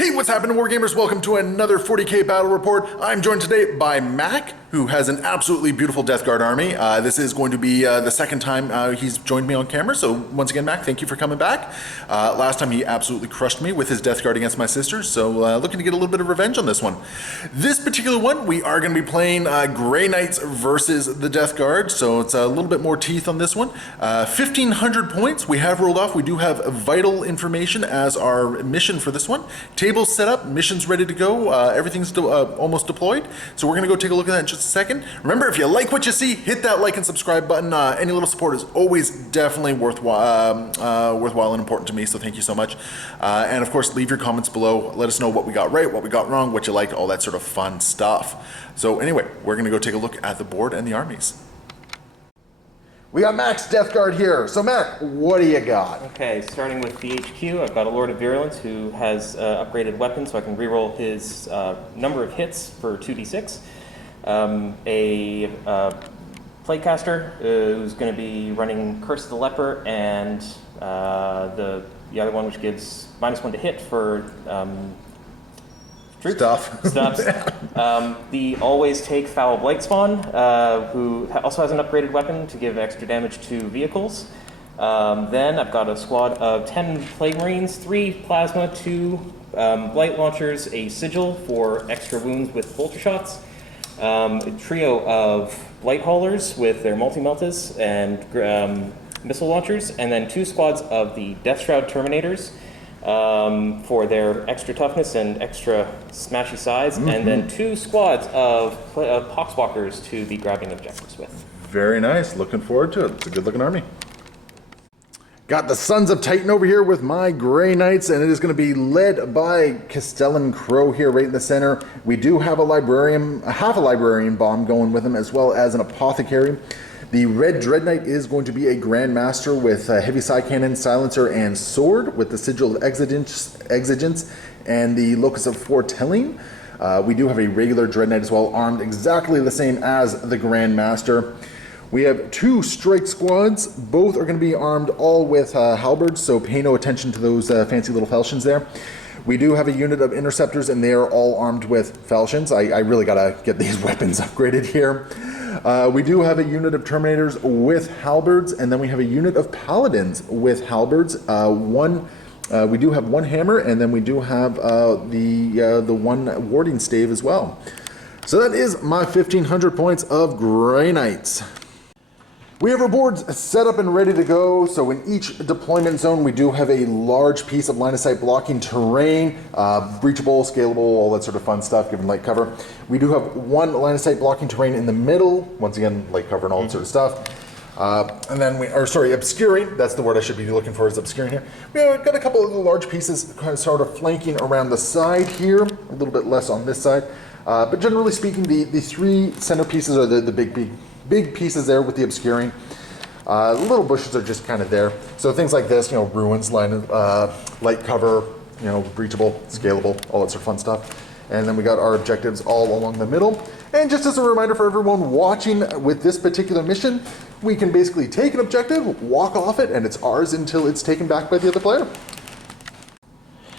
Hey, what's happening, Wargamers? Welcome to another 40K Battle Report. I'm joined today by Mac, who has an absolutely beautiful Deathguard Army. This is going to be the second time he's joined me on camera, so once again, Mac, thank you for coming back. Last time he absolutely crushed me with his Deathguard against my sisters, so looking to get a little bit of revenge on this one. This particular one, we are going to be playing Grey Knights versus the Deathguard, so it's a little bit more teeth on this one. 1,500 points we have rolled off. We do have vital information as our mission for this one. Table's set up, mission's ready to go, everything's almost deployed. So we're gonna go take a look at that in just a second. Remember, if you like what you see, hit that like and subscribe button. Any little support is always definitely worthwhile and important to me, so thank you so much. And of course, leave your comments below. Let us know what we got right, what we got wrong, what you liked, all that sort of fun stuff. So anyway, we're gonna go take a look at the board and the armies. We got Mac's Deathguard here. So Mac, what do you got? Okay, starting with the HQ, I've got a Lord of Virulence who has upgraded weapons, so I can reroll his number of hits for 2d6. A Plaguecaster who's going to be running Curse of the Leper, and the other one which gives -1 to hit for stuffs. The Always Take Foul Blightspawn, who also has an upgraded weapon to give extra damage to vehicles. Then I've got a squad of 10 Plague Marines, 3 Plasma, 2 Blight Launchers, a Sigil for extra wounds with Bolter Shots, a trio of Blight Haulers with their Multi-Meltas and Missile Launchers, and then 2 squads of the Death Shroud Terminators, for their extra toughness and extra smashy size, and then 2 squads of Poxwalkers to be grabbing objectives with. Very nice, looking forward to it. It's a good looking army. Got the Sons of Titan over here with my Grey Knights, and it is going to be led by Castellan Crow here right in the center. We do have a Librarian, half a Librarian bomb going with him, as well as an Apothecary. The Red Dread Knight is going to be a Grandmaster with heavy side cannon, silencer, and sword with the Sigil of Exigence and the Locus of Foretelling. We do have a regular Dread Knight as well, armed exactly the same as the Grandmaster. We have 2 strike squads. Both are going to be armed all with halberds, so pay no attention to those fancy little falchions there. We do have a unit of interceptors, and they are all armed with falchions. I really got to get these weapons upgraded here. We do have a unit of Terminators with halberds, and then we have a unit of Paladins with halberds. We do have 1 hammer, and then we do have the 1 warding stave as well. So that is my 1,500 points of Grey Knights. We have our boards set up and ready to go. So in each deployment zone, we do have a large piece of line of sight blocking terrain, breachable, scalable, all that sort of fun stuff, given light cover. We do have 1 line of sight blocking terrain in the middle, once again, light cover and all that sort of stuff. And then obscuring, that's the word I should be looking for, is obscuring here. We've got a couple of large pieces kind of sort of flanking around the side here, a little bit less on this side. But generally speaking, the 3 center pieces are the big pieces there with the obscuring. Little bushes are just kind of there. So things like this, ruins, light cover, breachable, scalable, all that sort of fun stuff. And then we got our objectives all along the middle. And just as a reminder for everyone watching with this particular mission, we can basically take an objective, walk off it, and it's ours until it's taken back by the other player.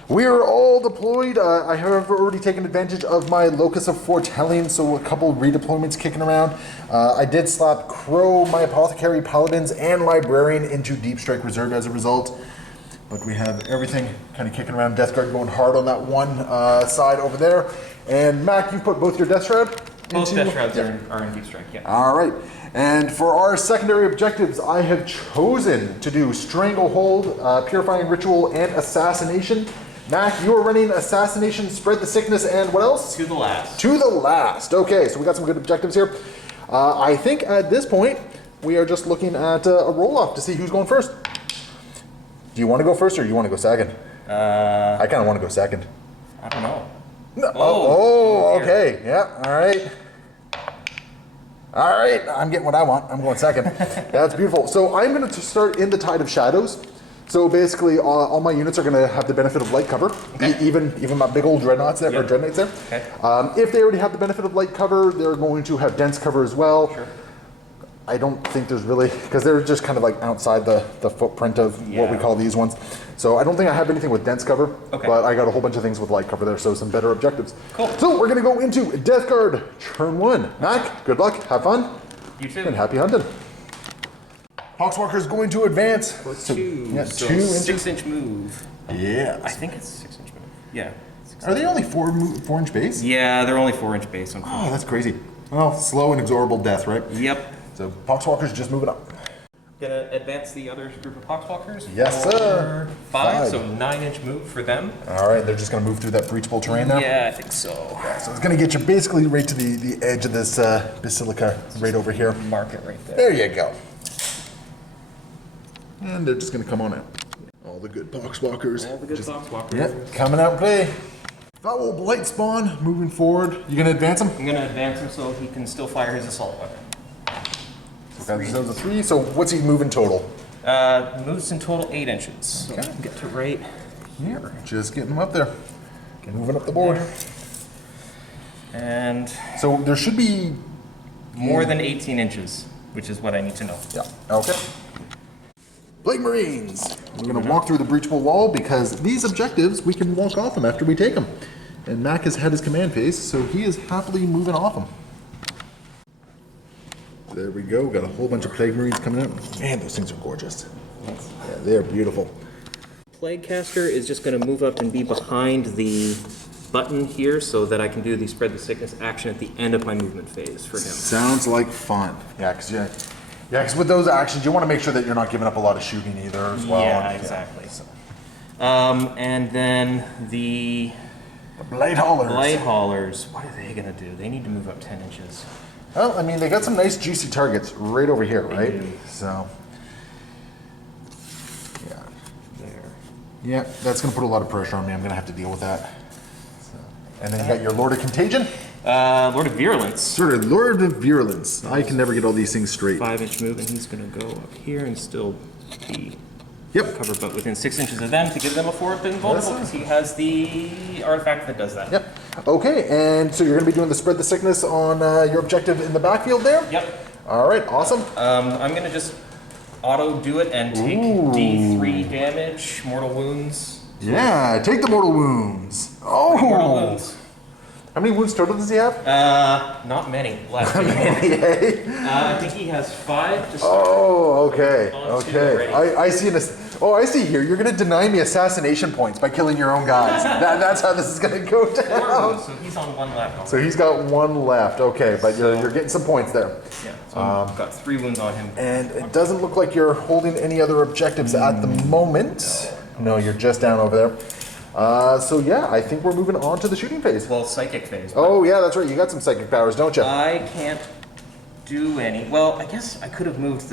We are all deployed. I have already taken advantage of my Locus of Foretelling, so a couple redeployments kicking around. I did slap Crow, my Apothecary, Paladins, and Librarian into Deep Strike Reserve as a result. But we have everything kind of kicking around. Deathguard going hard on that one side over there. And Mac, you put both your Death Shroud? Both Death Shrouds are in Deep Strike, yeah. All right. And for our secondary objectives, I have chosen to do Stranglehold, Purifying Ritual, and Assassination. Mac, you are running Assassination, Spread the Sickness, and what else? To the last. To the last. Okay, so we got some good objectives here. I think at this point, we are just looking at a roll-off to see who's going first. Do you want to go first, or do you want to go second? I kind of want to go second. I don't know. No. Okay. Yeah, all right. All right, I'm getting what I want. I'm going second. That's beautiful. So I'm going to start in the Tide of Shadows. So basically, all my units are going to have the benefit of light cover, even my big old dreadnoughts there, or dreadnoughts there. Okay. If they already have the benefit of light cover, they're going to have dense cover as well. Sure. I don't think there's really, because they're just kind of like outside the footprint of what we call these ones. So I don't think I have anything with dense cover, but I got a whole bunch of things with light cover there, so some better objectives. Cool. So we're gonna go into Deathguard turn 1. Mac, good luck, have fun. You too. And happy hunting. Poxwalker's going to advance. For So, 2. yeah, So 2 inches. 6-inch move. Yeah. I think it's 6-inch move. Yeah. Are they only 4-inch base? Yeah, they're only 4-inch base. Unfortunately. Oh, that's crazy. Well, slow and inexorable death, right? Yep. So Poxwalker's just moving up. Gonna advance the other group of Poxwalkers. Yes, sir. 5, so 9-inch move for them. All right, they're just gonna move through that breachable terrain now? Yeah, I think so. So it's gonna get you basically right to the edge of this basilica right over here. Mark it right there. There you go. And they're just gonna come on out. All the good Poxwalkers. All the good Poxwalkers. Yep, coming out play. Foul Blight Spawn, moving forward. You gonna advance him? I'm gonna advance him so he can still fire his assault weapon. Okay, so a 3, so what's he moving total? Moves in total 8 inches. Okay. So get to right here. Just getting him up there. Moving up the board. There. And So there should be... more than 18 inches, which is what I need to know. Yeah, okay. Plague Marines. We're going to walk through the breachable wall because these objectives, we can walk off them after we take them. And Mac has had his command phase, so he is happily moving off them. There we go. Got a whole bunch of Plague Marines coming out. Man, those things are gorgeous. Yeah, they're beautiful. Plaguecaster is just going to move up and be behind the button here so that I can do the spread the sickness action at the end of my movement phase for him. Sounds like fun. Yeah, because with those actions, you want to make sure that you're not giving up a lot of shooting either as well. Yeah, exactly. And then the Blade Haulers. Blade Haulers, what are they going to do? They need to move up 10 inches. Well, I mean, they got some nice juicy targets right over here, right? do. So, yeah. There. Yeah, that's going to put a lot of pressure on me. I'm going to have to deal with that. So. And then you got your Lord of Contagion. Lord of Virulence. Sort of Lord of Virulence. I can never get all these things straight. 5-inch move, and he's going to go up here and still be Yep. covered, but within 6 inches of them to give them a forward invulnerable because he has the artifact that does that. Yep. Okay, and so you're going to be doing the spread the sickness on your objective in the backfield there? Yep. All right, awesome. I'm going to just auto do it and take D3 damage, mortal wounds. Yeah, take the mortal wounds. Oh! Mortal wounds. How many wounds total does he have? Not many left. I think he has 5 to start. Oh, okay, On to okay. already. I see. I see here. You're gonna deny me assassination points by killing your own guys. That's how this is gonna go 4 down. wounds, so he's on 1 left. Already. So he's got 1 left. Okay, but you're getting some points there. Yeah, so I've got 3 wounds on him. And it doesn't look like you're holding any other objectives at the moment. No, you're just down over there. So yeah, I think we're moving on to the shooting phase. Well, psychic phase. Oh yeah, that's right. You got some psychic powers, don't you? I can't do any. Well, I guess I could have moved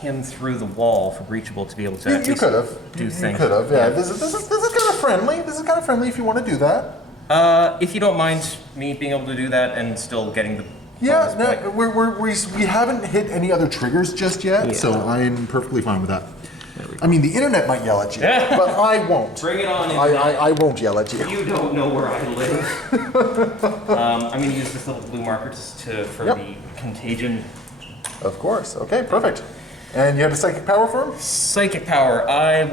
him through the wall for breachable to be able to. You at least could have. do You things. could have. Yeah. This is kind of friendly. This is kind of friendly if you want to do that. If you don't mind me being able to do that and still getting the. Yeah, bonus no, point. we haven't hit any other triggers just yet, so I'm perfectly fine with that. I mean, the internet might yell at you, but I won't. Bring it on, I won't yell at you. You don't know where I live. I'm going to use this little blue marker for the Contagion. Of course. Okay, perfect. And you have a psychic power for him? Psychic power. I'm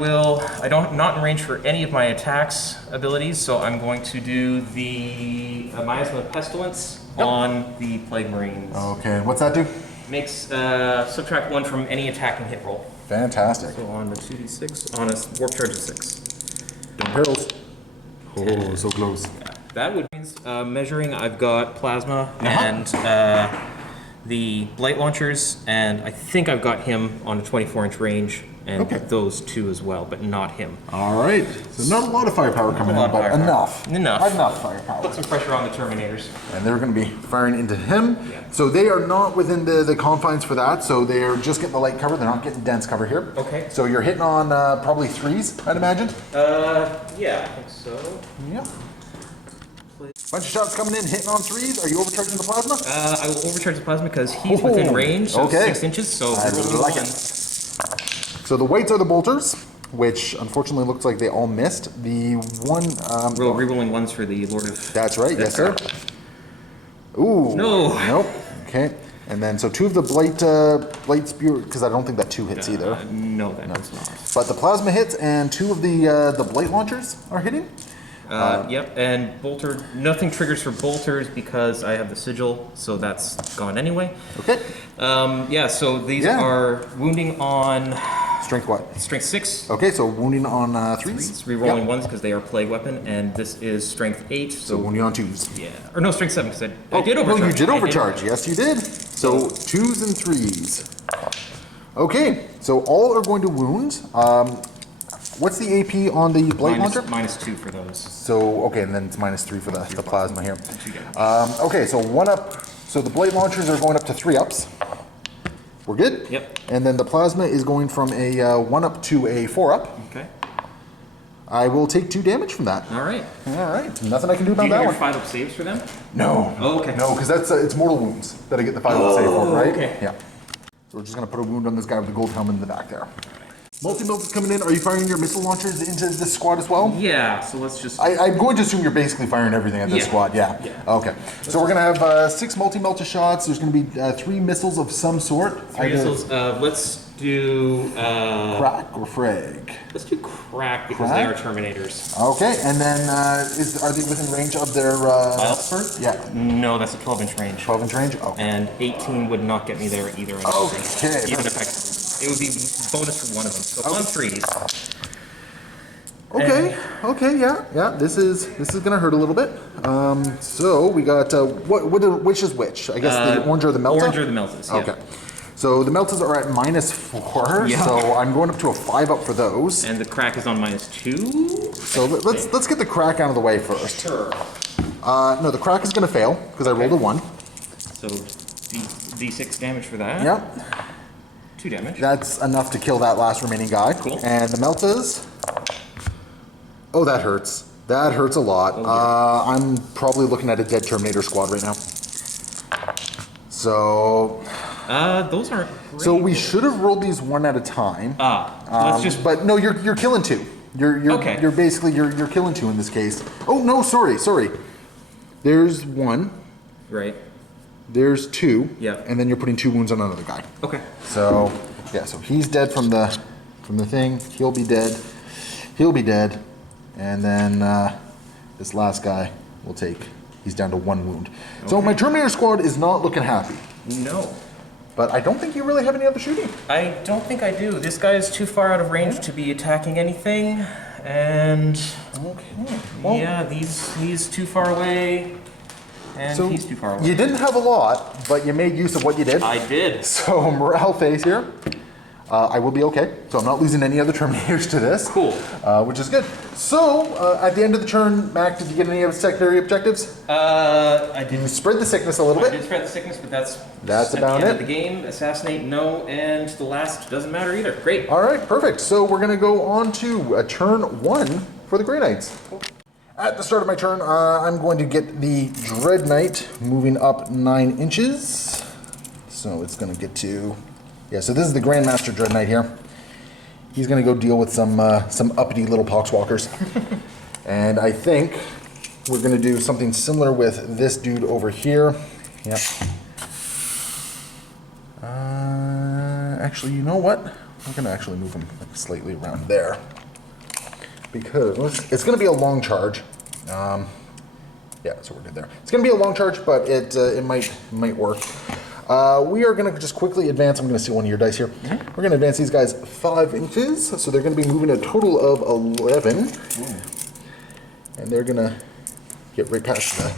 not in range for any of my attacks abilities, so I'm going to do the Miasma Pestilence on the Plague Marines. Okay, and what's that do? Makes subtract 1 from any attack and hit roll. Fantastic. So on the 2d6, on a warp charge of 6. Don't perils. Oh, so close. Yeah, that would mean measuring. I've got plasma and the blight launchers, and I think I've got him on a 24-inch range, and those 2 as well, but not him. All right. So not a lot of firepower coming in, but enough. Enough firepower. Put some pressure on the Terminators. And they're going to be firing into him. Yeah. So they are not within the confines for that. So they're just getting the light cover. They're not getting dense cover here. Okay. So you're hitting on probably 3s, I'd imagine. Yeah, I think so. Yep. Bunch of shots coming in, hitting on 3s. Are you overcharging the plasma? I will overcharge the plasma because he's within range, so 6 inches. So I like it. So the whites are the bolters, which unfortunately looks like they all missed. The one... Rerolling 1s for the Lord of... That's right, yes sir. Ooh. No. Nope. Okay. And then, so 2 of the blight spear, because I don't think that 2 hits either. No, that does not. But the plasma hits, and 2 of the blight launchers are hitting. Yep, and bolter, nothing triggers for bolters because I have the sigil, so that's gone anyway. Okay. Yeah, so these are wounding on Strength what? strength 6. Okay, so wounding on 3s. It's rerolling ones because they are plague weapon, and this is strength 8. So wounding on 2s. Yeah, or no, strength 7 because I did overcharge. No, you did overcharge. Yes, you did. So 2s and 3s. Okay, so all are going to wound. What's the AP on the blight launcher? -2 for those. So, okay, and then it's -3 for the plasma here. Okay, so 1 up. So the blight launchers are going up to 3 ups. We're good? Yep. And then the plasma is going from a 1 up to a 4 up. Okay. I will take 2 damage from that. All right. All right. Nothing I can do Do about you that have your one. 5-up saves for them? No. Oh, okay. No, because that's it's mortal wounds that I get the 5-up save for, right? okay. Yeah. So we're just going to put a wound on this guy with the gold helmet in the back there. Multi-melt is coming in. Are you firing your missile launchers into this squad as well? Yeah, so let's just... I'm going to assume you're basically firing everything at this squad, yeah. Okay. So we're going to have 6 multi-melter shots. There's going to be 3 missiles of some sort. 3 missiles. Let's do... Crack or frag? Let's do crack because they are Terminators. Okay, and then are they within range of their... Bile spurt? Yeah. No, that's a 12-inch range. 12-inch range? Okay. And 18 would not get me there either. Okay. Even if it would be bonus for one of them. So on 3s. Okay. Okay. Yeah. This is gonna hurt a little bit. So we got which is which? I guess the orange or the melta. Orange or the meltas. Yeah. Okay. So the meltas are at -4. Yeah. So I'm going up to a 5-up for those. And the crack is on -2. So let's get the crack out of the way first. Sure. No, the crack is gonna fail because I rolled a 1. So D6 damage for that. Yep. 2 damage. That's enough to kill that last remaining guy. Cool. And the meltas. Oh, that hurts. That hurts a lot. Oh, yeah. I'm probably looking at a dead Terminator squad right now. So. Those aren't great. So we should have rolled these one at a time. Let's just. But no, you're killing 2. You're Okay. You're basically you're killing 2 in this case. Oh no, sorry. There's 1. Right. There's 2. Yeah. And then you're putting 2 wounds on another guy. Okay. So yeah, so he's dead from the thing. He'll be dead. He'll be dead. And then this last guy will take. He's down to 1 wound. Okay. So my Terminator squad is not looking happy. No. But I don't think you really have any other shooting. I don't think I do. This guy is too far out of range to be attacking anything, and okay. Well, yeah, he's too far away, and so he's too far away. You didn't have a lot, but you made use of what you did. I did. So morale phase here. I will be okay. So I'm not losing any other Terminators to this. Cool. Which is good. So at the end of the turn, Mac, did you get any of the secondary objectives? I did. You spread the sickness a little I bit. did spread the sickness, but that's That's at about the end it. of the game. Assassinate, no, and the last doesn't matter either. Great. All right, perfect. So we're going to go on to turn 1 for the Grey Knights. At the start of my turn, I'm going to get the Dread Knight moving up 9 inches. So it's going to get to... Yeah, so this is the Grandmaster Dread Knight here. He's going to go deal with some uppity little poxwalkers. And I think we're going to do something similar with this dude over here. Yep. Actually, you know what? I'm going to actually move him slightly around there. Because it's going to be a long charge. Yeah, so we're good there. It's going to be a long charge, but it might work. We are going to just quickly advance. I'm going to steal one of your dice here. Mm-hmm. We're going to advance these guys 5 inches, so they're going to be moving a total of 11. Ooh. And they're going to get right past the...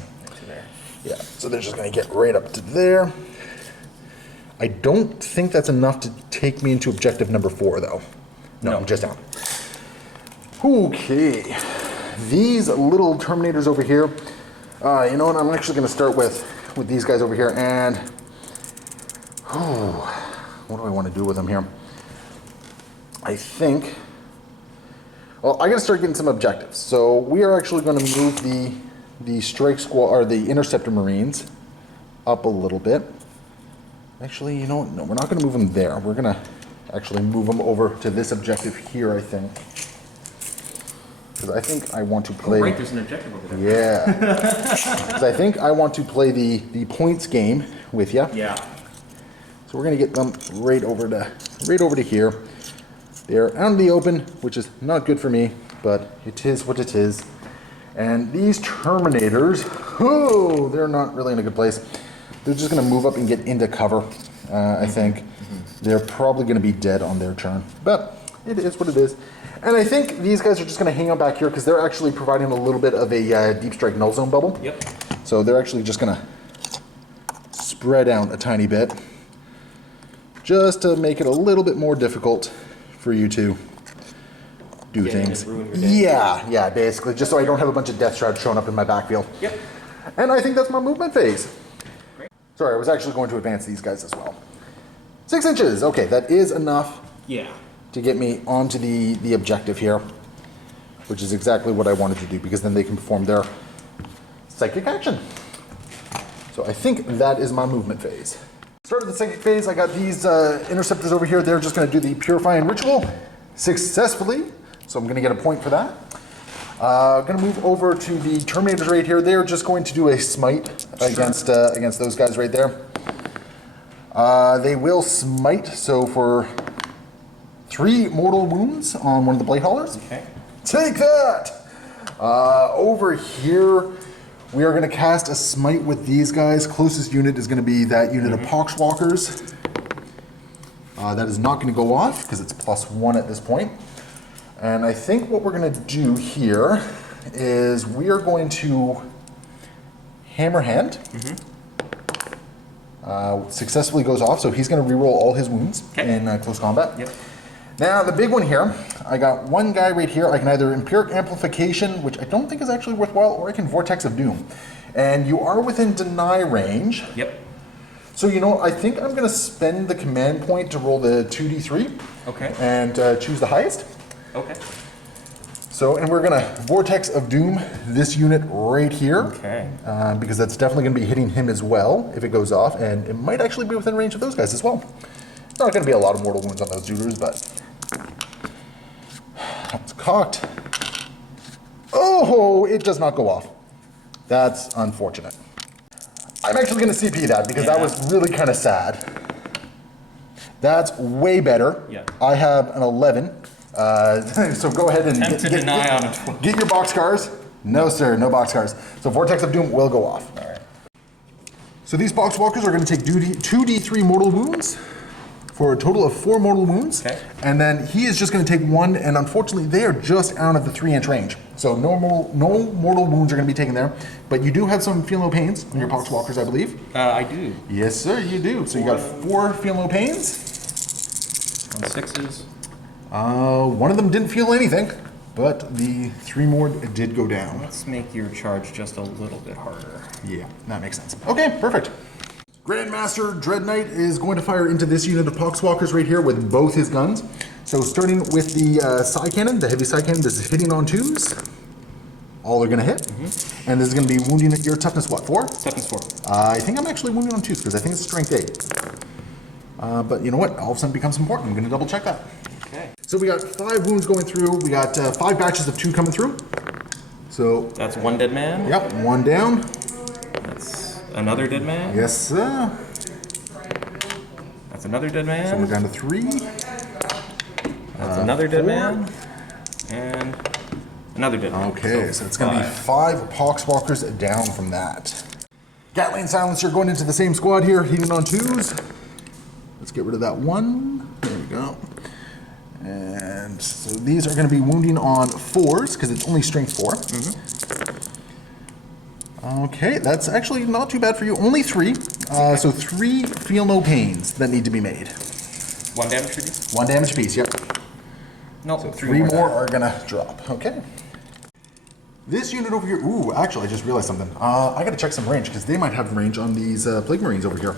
Yeah, so they're just going to get right up to there. I don't think that's enough to take me into objective number 4, though. No, I'm just down. Okay. These little Terminators over here. You know what? I'm actually going to start with these guys over here. And what do I want to do with them here? I think. Well, I got to start getting some objectives. So we are actually going to move the strike squad or the interceptor Marines up a little bit. Actually, you know what? No, we're not going to move them there. We're going to actually move them over to this objective here, I think. because I think I want to play... Oh, right, there's an objective over there. Yeah. Because I think I want to play the points game with you. Yeah. So we're going to get them right over to here. They're out in the open, which is not good for me, but it is what it is. And these Terminators, oh, they're not really in a good place. They're just going to move up and get into cover, I think. They're probably going to be dead on their turn, but it is what it is. And I think these guys are just going to hang out back here because they're actually providing a little bit of a Deep Strike Null Zone bubble. Yep. So they're actually just going to spread out a tiny bit just to make it a little bit more difficult for you to do things. Yeah, basically, just so I don't have a bunch of Death Shrouds showing up in my backfield. Yep. And I think that's my movement phase. Great. Sorry, I was actually going to advance these guys as well. 6 inches, okay, that is enough. Yeah. To get me onto the objective here, which is exactly what I wanted to do, because then they can perform their psychic action. So I think that is my movement phase. Start of the psychic phase, I got these interceptors over here. They're just going to do the Purifying Ritual successfully, so I'm going to get a point for that. Going to move over to the Terminators right here. They're just going to do a smite against those guys right there. They will smite, so for 3 mortal wounds on one of the Blade Haulers. Okay. Take that! Over here, we are going to cast a smite with these guys. Closest unit is going to be that unit of Poxwalkers. That is not going to go off because it's +1 at this point. And I think what we're going to do here is we are going to Hammer Hand. Successfully goes off, so he's going to reroll all his wounds in close combat. Yep. Now, the big one here, I got one guy right here. I can either Empiric Amplification, which I don't think is actually worthwhile, or I can Vortex of Doom. And you are within deny range. Yep. So, you know, I think I'm going to spend the command point to roll the 2d3. Okay. And choose the highest. Okay. So, and we're going to Vortex of Doom this unit right here. Okay. Because that's definitely going to be hitting him as well if it goes off. And it might actually be within range of those guys as well. It's not going to be a lot of mortal wounds on those Zooters, but... It's cocked. Oh, it does not go off. That's unfortunate. I'm actually going to CP that because that was really kind of sad. That's way better. Yeah. I have an 11. So go ahead and get your boxcars. No, sir, no boxcars. So Vortex of Doom will go off. All right. So these Poxwalkers are going to take 2d3 mortal wounds for a total of 4 mortal wounds. Okay. And then he is just going to take 1, and unfortunately they are just out of the 3-inch range. So no mortal wounds are going to be taken there. But you do have some Feel No Pains on your Poxwalkers, I believe. I do. Yes, sir, you do. So you got 4 Feel No Pains. On 6s. One of them didn't feel anything, but the 3 more did go down. Let's make your charge just a little bit harder. Yeah, that makes sense. Okay, perfect. Grandmaster Dread Knight is going to fire into this unit of Poxwalkers right here with both his guns. So starting with the Psy Cannon, the heavy Psy Cannon, this is hitting on 2s. All are going to hit. And this is going to be wounding at your toughness, what, 4? Toughness 4. I think I'm actually wounding on 2s because I think it's strength 8. But you know what? All of a sudden becomes important. I'm going to double check that. Okay. So we got 5 wounds going through. We got 5 batches of 2 coming through. So that's 1 dead man. Yep, 1 down. That's another dead man. Yes, sir. That's another dead man. So we're down to 3. That's another dead man. And another dead man. Okay, so it's going to be 5 Poxwalkers down from that. Gatling Silencer going into the same squad here, hitting on 2s. Let's get rid of that 1. There we go. And so these are going to be wounding on 4s because it's only strength 4. Okay, that's actually not too bad for you. Only 3. So 3 Feel No Pains that need to be made. 1 damage apiece? 1 damage apiece, yep. No, so 3 more are going to drop. Okay. This unit over here, ooh, actually I just realized something. I got to check some range because they might have range on these Plague Marines over here.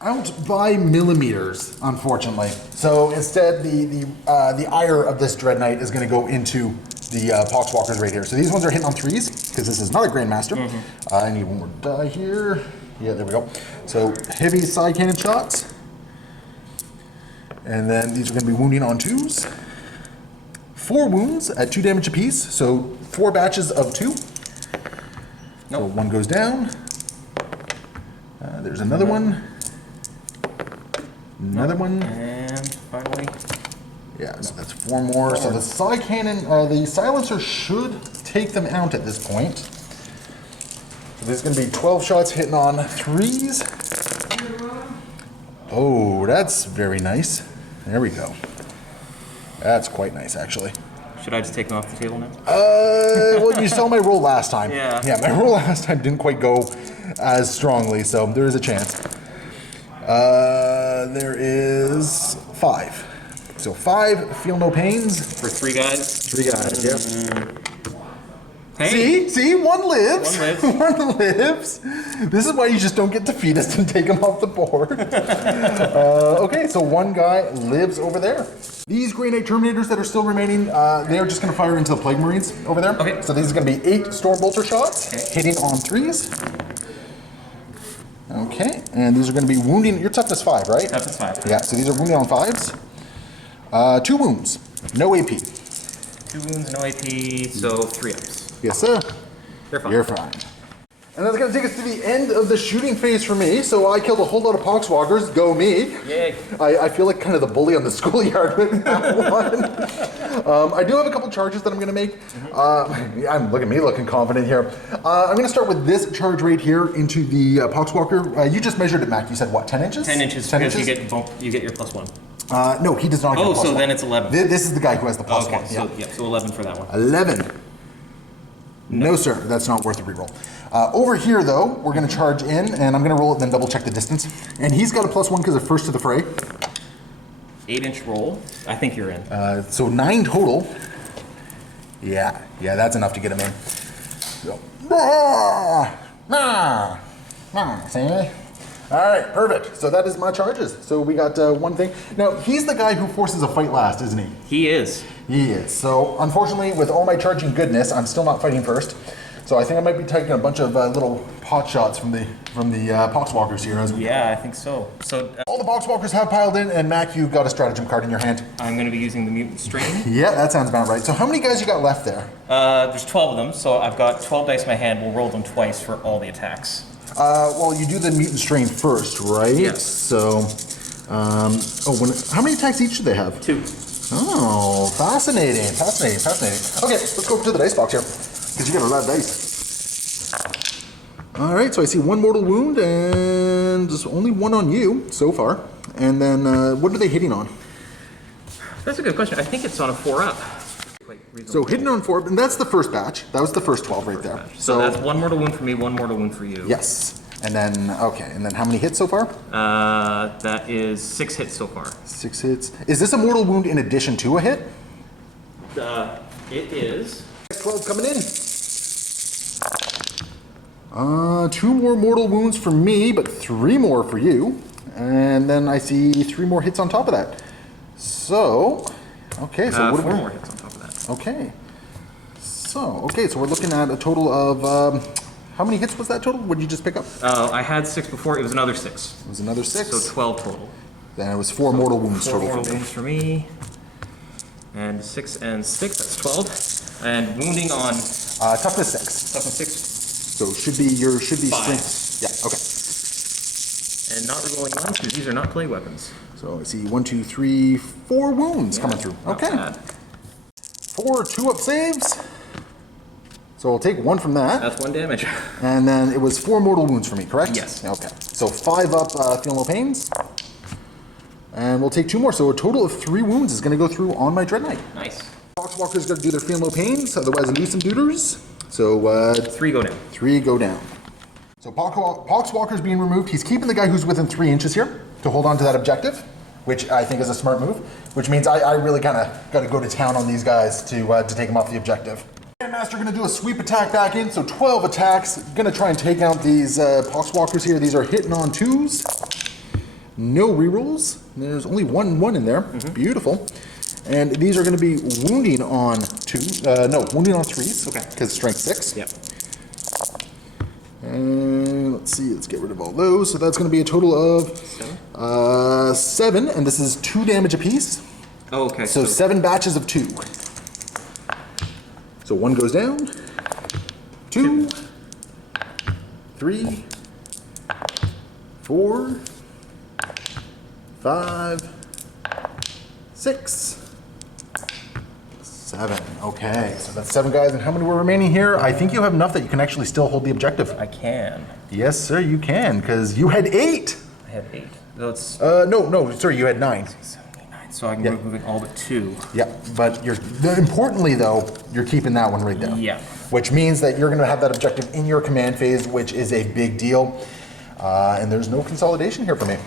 Out by millimeters, unfortunately. So instead, the ire of this Dread Knight is going to go into the Poxwalkers right here. So these ones are hitting on 3s, because this is not a Grandmaster. I need 1 more die here. Yeah, there we go. So heavy side cannon shots. And then these are going to be wounding on 2s. 4 wounds at 2 damage apiece, so 4 batches of 2. So one goes down. There's another one. Another one. And finally. Yeah, so that's 4 more. So the side cannon, the silencer should take them out at this point. So there's going to be 12 shots hitting on 3s. Oh, that's very nice. There we go. That's quite nice, actually. Should I just take them off the table now? Well, you saw my roll last time. Yeah. Yeah, my roll last time didn't quite go as strongly, so there is a chance. There is 5. So 5, feel no pains. For 3 guys? 3 guys, yep. Hey. See? One lives. One lives. One lives. This is why you just don't get defeatist and take him off the board. Okay, so 1 guy lives over there. These Grey Knight Terminators that are still remaining, they are just going to fire into the Plague Marines over there. Okay. So these are going to be 8 Stormbolter shots, hitting on 3s. Okay, and these are going to be wounding. Your toughness 5, right? Toughness 5. Yeah, so these are wounding on 5s. 2 wounds, no AP. 2 wounds, no AP, so 3 ups. Yes, sir. You're fine. You're fine. And that's going to take us to the end of the shooting phase for me. So I killed a whole lot of Poxwalkers. Go me. Yay. I feel like kind of the bully on the schoolyard with that one. I do have a couple charges that I'm going to make. Look at me looking confident here. I'm going to start with this charge right here into the Poxwalker. You just measured it, Mac. You said what, 10 inches? 10 inches, 10 because inches? you get your +1. No, he does not get a +1. So then it's 11. This is the guy who has the +1. Okay, so 11 for that one. 11. No, sir, that's not worth a reroll. Over here, though, we're going to charge in, and I'm going to roll it and then double check the distance. And he's got a +1 because of first to the fray. 8-inch roll. I think you're in. So 9 total. Yeah, that's enough to get him in. So, see? All right, perfect. So that is my charges. So we got 1 thing. Now, he's the guy who forces a fight last, isn't he? He is. He is. So unfortunately, with all my charging goodness, I'm still not fighting first. So I think I might be taking a bunch of little pot shots from the Poxwalkers here. Yeah, I think so. So all the Poxwalkers have piled in, and Mac, you've got a stratagem card in your hand. I'm going to be using the Mutant Strain. Yeah, that sounds about right. So how many guys you got left there? There's 12 of them, so I've got 12 dice in my hand. We'll roll them twice for all the attacks. Well, you do the Mutant Strain first, right? Yes. So, how many attacks each do they have? 2. Oh, fascinating. Okay, let's go over to the dice box here, because you got a lot of dice. All right, so I see 1 mortal wound, and just only 1 on you so far. And then, what are they hitting on? That's a good question. I think it's on a 4-up. So hitting on 4, and that's the first batch. That was the first 12 right there. So that's 1 mortal wound for me, 1 mortal wound for you. Yes. And then, okay, and then how many hits so far? That is 6 hits so far. 6 hits. Is this a mortal wound in addition to a hit? It is. 12 coming in. 2 more mortal wounds for me, but 3 more for you. And then I see 3 more hits on top of that. So, okay, so what 4 more hits on top of that. Okay. So we're looking at a total of, how many hits was that total? What did you just pick up? I had 6 before. It was another 6. It was another 6. So 12 total. Then it was 4 mortal wounds 4 total mortal for me. wounds for me. And 6 and 6, that's 12. And wounding on Toughness 6. toughness 6. So should be 5. strength. Yeah, okay. And not rerolling ones because these are not plague weapons. So I see 1, 2, 3, 4 wounds coming through. Not Okay. bad. 4 2-up saves. So I'll take 1 from that. That's 1 damage. And then it was 4 mortal wounds for me, correct? Yes. Okay. So 5 up, feel no pains. And we'll take 2 more. So a total of 3 wounds is going to go through on my Dread Knight. Nice. Poxwalker's got to do their feel no pains, otherwise lose some duders. So 3 go down. 3 go down. So Poxwalker's being removed. He's keeping the guy who's within 3 inches here to hold on to that objective, which I think is a smart move, which means I really kind of got to go to town on these guys to take them off the objective. Grandmaster going to do a sweep attack back in, so 12 attacks. Going to try and take out these Poxwalkers here. These are hitting on 2s. No rerolls. There's only one in there. Beautiful. And these are going to be wounding on 2. Wounding on 3s. Okay. Because strength 6. Yep. And let's see, let's get rid of all those. So that's going to be a total of 7, and this is 2 damage apiece. Oh, okay. So 7 batches of 2. So 1 goes down, 2, 3, 4, 5, 6, 7. Okay, so that's 7 guys. And how many were remaining here? I think you have enough that you can actually still hold the objective. I can. Yes, sir, you can, because you had 8. I have 8. So it's No, sorry, you had 9. 79. So I can Yeah. move moving all but 2. Yeah, but importantly though, you're keeping that one right there. Yeah. Which means that you're going to have that objective in your command phase, which is a big deal. And there's no consolidation here for me.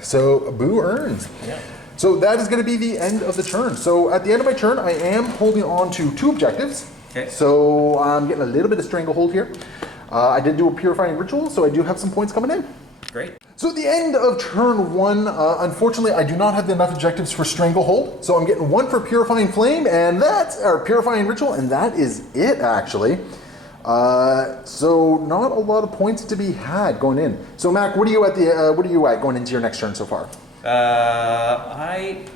So Boo earns. Yeah. So that is going to be the end of the turn. So at the end of my turn, I am holding on to 2 objectives. Okay. So I'm getting a little bit of stranglehold here. I did do a purifying ritual, so I do have some points coming in. Great. So at the end of turn 1, unfortunately, I do not have enough objectives for Stranglehold. So I'm getting 1 for Purifying Flame, and that's our Purifying Ritual, and that is it, actually. So not a lot of points to be had going in. So Mac, what are you at going into your next turn so far?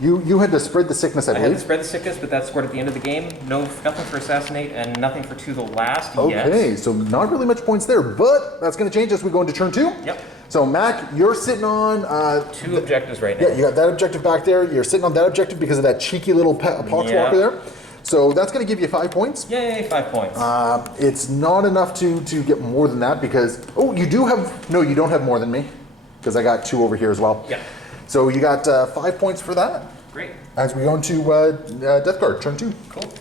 You had to spread the sickness, I had believe. to spread the sickness, but that's scored at the end of the game. Nothing for assassinate and nothing for to the last yet. Okay, so not really much points there, but that's going to change as we go into turn 2. Yep. So Mac, you're sitting on 2 objectives right now. Yeah, you got that objective back there. You're sitting on that objective because of that cheeky little poxwalker there. So that's going to give you 5 points. Yay, 5 points. It's not enough to get more than that because you don't have more than me because I got 2 over here as well. Yeah. So you got 5 points for that. Great. As we go into Deathguard, turn 2. Cool.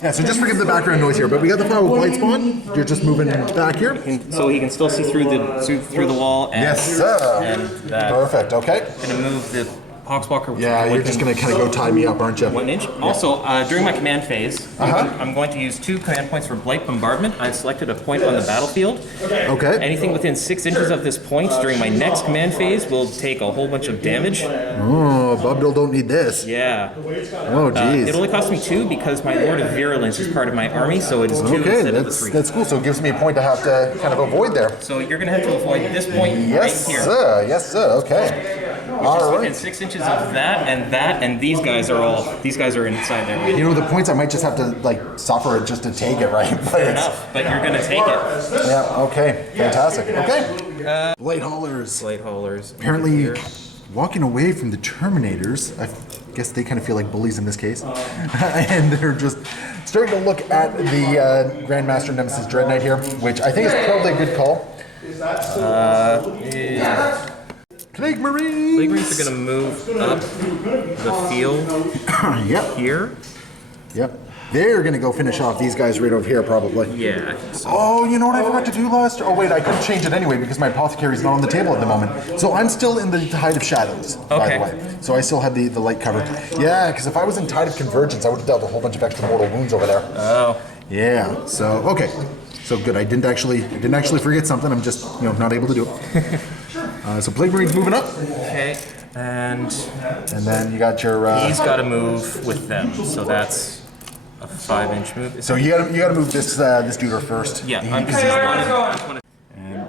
Yeah, so just forgive the background noise here, but we got the Flower of Blight spawn. You're just moving back here. So he can still see through the wall. And, Yes, sir. And that. Perfect. Okay. Gonna move the Poxwalker. Yeah, you're just gonna kind of go tie me up, aren't you? 1 inch. Yeah. Also, during my command phase, I'm going to use 2 command points for Blight Bombardment. I've selected a point on the battlefield. Okay. Anything within 6 inches of this point during my next command phase will take a whole bunch of damage. Oh, Bobdil don't need this. Yeah. Oh, geez. It only cost me 2 because my Lord of Virulence is part of my army, so it is 2 instead of the 3. That's cool. So it gives me a point to have to kind of avoid there. So you're going to have to avoid this point right here. Yes, sir. Okay. All right. Within 6 inches of that, and these guys are inside there. You know, the points I might just have to suffer it just to take it, right? Fair enough, but you're going to take it. Yeah. Okay. Fantastic. Okay. Blight Haulers. Blight Haulers. Apparently, walking away from the Terminators. I guess they kind of feel like bullies in this case, and they're just starting to look at the Grandmaster Nemesis Dread Knight here, which I think is probably a good call. Plague Marines! Plague Marines are going to move up the field Yep. here. Yep. They're going to go finish off these guys right over here, probably. Yeah, I think so. Oh, you know what I forgot to do last? Oh, wait, I couldn't change it anyway because my Apothecary is not on the table at the moment. So I'm still in the Tide of Shadows, by the way. So I still have the light covered. Yeah, because if I was in Tide of Convergence, I would have dealt a whole bunch of extra mortal wounds over there. Oh. Yeah, so, okay. So good, I didn't actually forget something. I'm just, not able to do it. So Plague Marine's moving up. Okay, and then you got your... he's got to move with them, so that's a 5-inch move. So you gotta move this dude first. Yeah,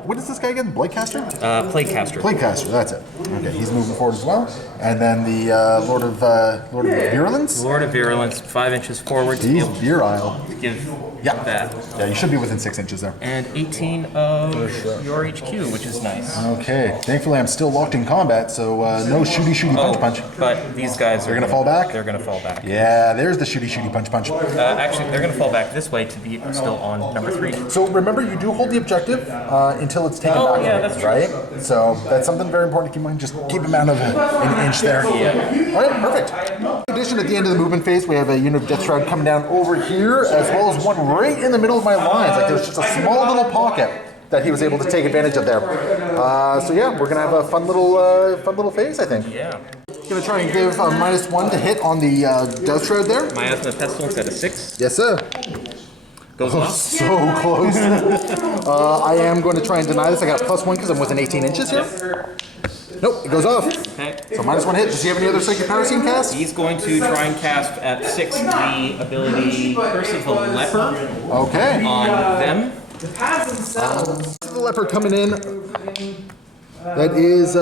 What is this guy again? Blightcaster? Plaguecaster. Plaguecaster, that's it. Okay, he's moving forward as well. And then the Lord of Virulence? Lord of Virulence, 5 inches forward. He's virile. Give that. Yeah, you should be within 6 inches there. And 18 of your HQ, which is nice. Okay, thankfully I'm still locked in combat, so no shooty punch. But these guys are gonna fall back? They're gonna fall back. Yeah, there's the shooty punch. Actually, they're gonna fall back this way to be still on number 3. So remember, you do hold the objective until it's taken back. Yeah, that's true. Right? So that's something very important to keep in mind. Just keep him out of an inch there. Yeah. All right, perfect. In addition, at the end of the movement phase, we have a unit of Death Shroud coming down over here, as well as one right in the middle of my lines. Like there's just a small little pocket that he was able to take advantage of there. So yeah, we're gonna have a fun little phase, I think. Yeah. Gonna try and give -1 to hit on the Death Shroud there. Miasma Pestilence at a 6. Yes, sir. Goes off. So close. I am going to try and deny this. I got +1 because I'm within 18 inches here. Nope, it goes off. Okay. So -1 hit. Does he have any other Psychic Power Scene cast? He's going to try and cast at 6 the ability Curse of the Leper Okay. on them. The leper coming in. That is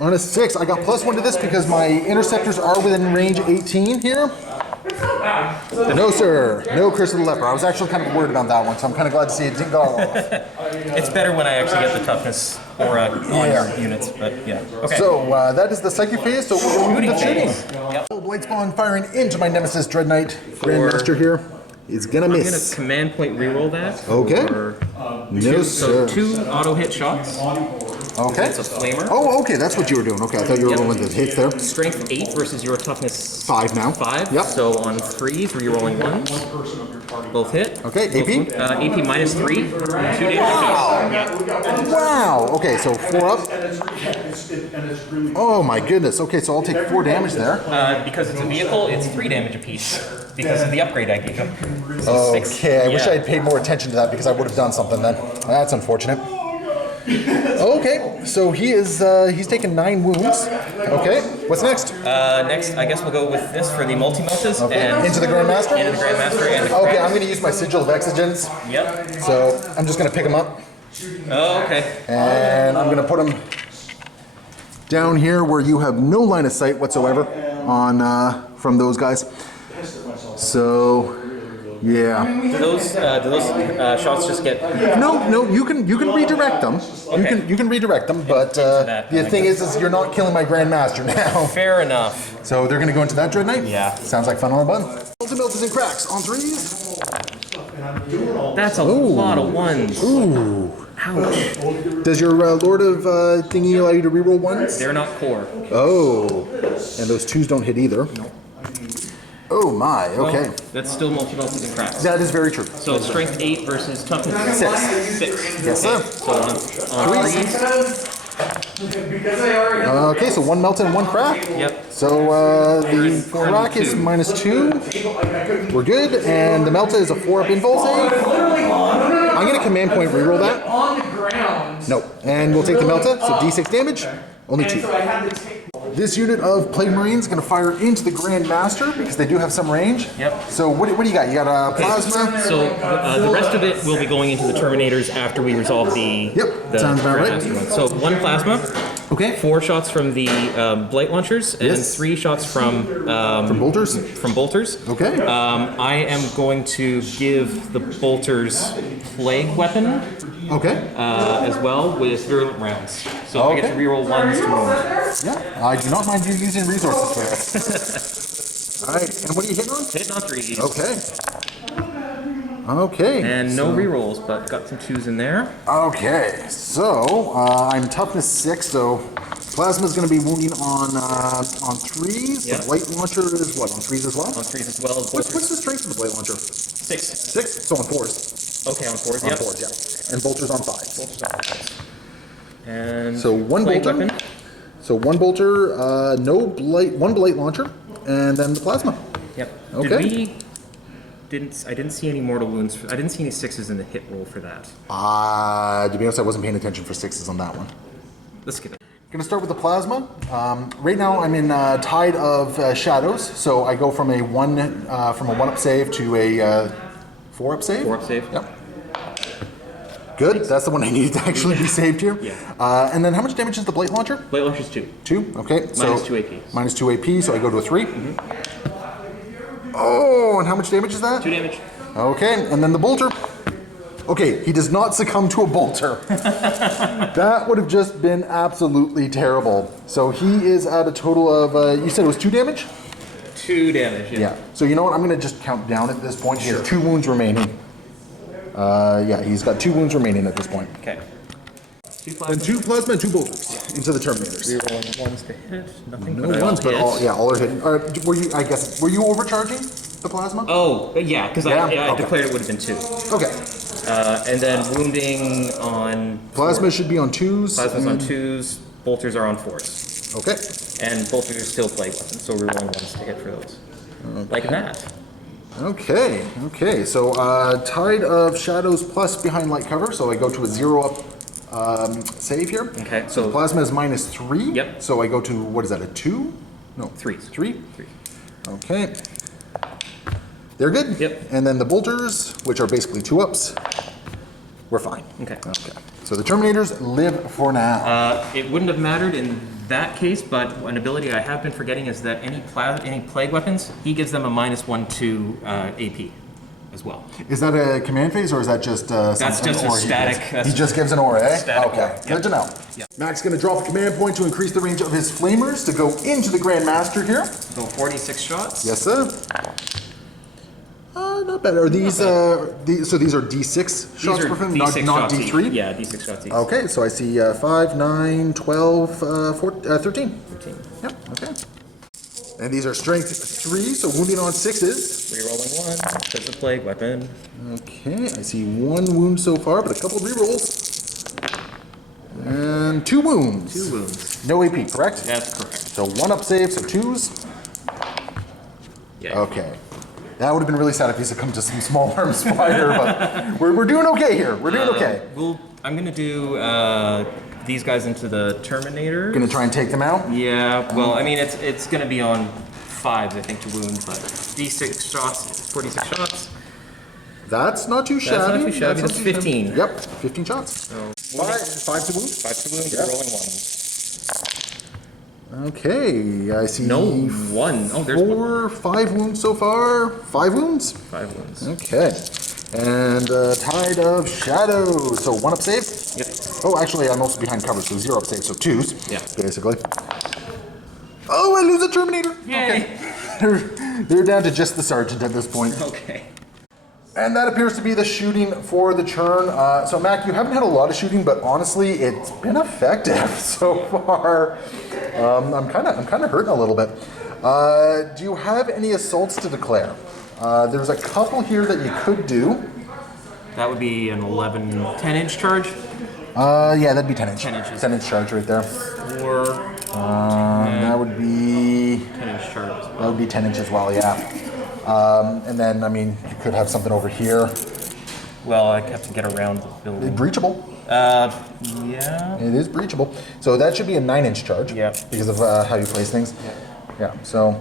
on a 6. I got +1 to this because my interceptors are within range 18 here. No, sir. No Curse of the Leper. I was actually kind of worried on that one, so I'm kind of glad to see it didn't go off. It's better when I actually get the toughness aura on your units, but yeah. Okay. So that is the psychic phase, so we're moving to shooting. Yep. Blight Spawn firing into my Nemesis Dread Knight. Grandmaster here is gonna I'm miss. gonna command point reroll that. Okay. No, So sir. 2 auto hit shots. Okay. It's a flamer. Oh, okay, that's what you were doing. Okay, I thought you were rolling the hits there. Strength 8 versus your toughness 5 now. 5. Yep. So on 3s, rerolling 1s. Both hit. Okay, AP? AP minus 3. 2 damage. Wow. Okay, so 4 up. Oh my goodness. Okay, so I'll take 4 damage there. Because it's a vehicle, it's 3 damage apiece. Because of the upgrade I gave him. So 6. Okay, I wish Yeah. I had paid more attention to that because I would have done something then. That's unfortunate. Okay, so he's taken 9 wounds. Okay, what's next? Next, I guess we'll go with this for the multi-meltas. Okay, And into the Grandmaster? into the Grandmaster and the Okay, I'm going to use my Sigil of Exigence. Yep. So I'm just going to pick him up Oh, okay. and I'm going to put him down here where you have no line of sight whatsoever on from those guys. So yeah. Do those shots just get... No, you can redirect them. Okay. You can redirect them, but that, the thing is you're not killing my Grandmaster now. Fair enough. So they're going to go into that Dread Knight? Yeah. Sounds like fun on a bun. Melts and cracks on 3s. That's a lot of 1s. Ooh. Ouch. Does your Lord of Thingy allow you to reroll 1s? They're not core. Oh. And those 2s don't hit either. Nope. Oh my, okay. Well, that's still multi-meltas and cracks. That is very true. So strength 8 versus toughness 6. 6. Yes, sir. So on 3s. Okay, so 1 melt and 1 crack. Yep. So the crack is -2. We're good, and the melta is a 4-up invul save. I'm gonna command point reroll that. No, and we'll take the melta, so D6 damage, only 2. This unit of Plague Marines is going to fire into the Grandmaster because they do have some range. Yep. So what do you got? You got a plasma? So the rest of it will be going into the Terminators after we resolve the... Yep, the sounds about right. Grandmaster one. So 1 plasma. Okay. 4 shots from the Blight Launchers, and Yes. 3 shots from Bolters? From Bolters. Okay. I am going to give the Bolters Plague Weapon Okay. as well with virulent rounds. So I get to Okay. reroll 1s to wound. Yeah, I do not mind you using resources for that. All right, and what are you hitting on? Hitting on 3s. Okay. Okay. And no rerolls, but got some 2s in there. Okay, so I'm toughness 6, so plasma is going to be wounding on 3s. Yep. The Blight Launcher is what, on 3s as well? On 3s as well. What's the strength of the Blight Launcher? 6. 6, so on 4s. Okay, on 4s, On yep. 4s, yeah. And bolters on 5s. And So 1 Plague bolter. Weapon. So 1 bolter, no blight, 1 blight launcher, and then the plasma. Yep. Okay. I didn't see any mortal wounds. I didn't see any 6s in the hit roll for that. To be honest, I wasn't paying attention for 6s on that one. Let's skip it. Gonna start with the plasma. Right now I'm in Tide of Shadows, so I go from a 1-up save to a 4-up save. 4-up save. Yep. Good. That's the one I needed to actually be saved here. Yeah. And then how much damage is the Blight Launcher? Blight Launcher's 2. 2. Okay. Minus 2 AP. Minus 2 AP, so I go to a 3. Oh, and how much damage is that? 2 damage. Okay, and then the bolter. Okay, he does not succumb to a bolter. That would have just been absolutely terrible. So he is at a total of, you said it was 2 damage? 2 damage, yeah. Yeah. So you know what, I'm going to just count down at this point. He has 2 wounds remaining. Yeah, he's got 2 wounds remaining at this point. Okay. 2 And plasma. 2 plasma and 2 bolters into the Terminators. Rerolling 1s to hit. Nothing No but ones, but hit. all are hidden. Were you overcharging the plasma? Oh, yeah, because Yeah? I Okay. declared it would have been 2. Okay. And then wounding on... Plasma should be on 2s. Plasma's on 2s. Bolters are on 4s. Okay. And bolters are still plague weapons, so we're rolling 1s to hit for those. Like that. Okay, so Tide of Shadows plus behind light cover, so I go to a 0-up save here. Okay, So so plasma is minus 3. Yep. So I go to, what is that, a 2? No. 3s. 3? 3. Okay. They're good. Yep. And then the bolters, which are basically 2-ups, we're fine. Okay. Okay. So the Terminators live for now. It wouldn't have mattered in that case, but an ability I have been forgetting is that any plague weapons, he gives them a -1 to AP as well. Is that a command phase, or is that just That's just a static. He just gives an aura, eh? Static Okay, aura. good to know. Yep. Mac's going to drop a command point to increase the range of his flamers to go into the Grandmaster here. So 46 shots. Yes, sir. Not bad. Are these, so these are D6 shots per flame, not shots D3? each. Yeah, D6 shots each. Okay, so I see 5, 9, 12, 13. 13. Yep, okay. And these are strength 3, so wounding on 6s. Rerolling 1. That's a plague weapon. Okay, I see 1 wound so far, but a couple of rerolls. And 2 wounds. 2 wounds. No AP, correct? That's correct. So 1 up save, so 2s. Yeah. Okay. That would have been really sad if he succumbed to some small arm spider, but we're doing okay here. We're doing okay. I'm gonna do these guys into the Terminator. Gonna try and take them out? Yeah. Well, I mean, it's gonna be on 5s, I think, to wound, but D6 shots, 46 shots. That's not too shabby. That's not too shabby. That's 15. Yep, 15 shots. So 5 to wound. 5 to wound. Yep. Rolling 1. Okay, I see. No, 1. Oh, there's 4, 5 wounds so far. 5 wounds? 5 wounds. Okay. And Tide of Shadow. So 1 up save? Yep. Oh, actually, I'm also behind cover, so 0 up save, so 2s. Yeah. Basically. Oh, I lose a Terminator. Yay. Okay. They're down to just the Sergeant at this point. Okay. And that appears to be the shooting for the turn. So Mac, you haven't had a lot of shooting, but honestly, it's been effective so far. I'm kind of hurting a little bit. Do you have any assaults to declare? There's a couple here that you could do. That would be an 10-inch charge. Yeah, that'd be 10 inch. 10 inches. 10 inch charge right there. Or That would be 10-inch charge as well. that would be 10 inch as well. Yeah. And then I mean you could have something over here. Well, I have to get around the building. Breachable. Yeah. It is breachable. So that should be a 9-inch charge. Yeah. Because of how you place things. Yeah. So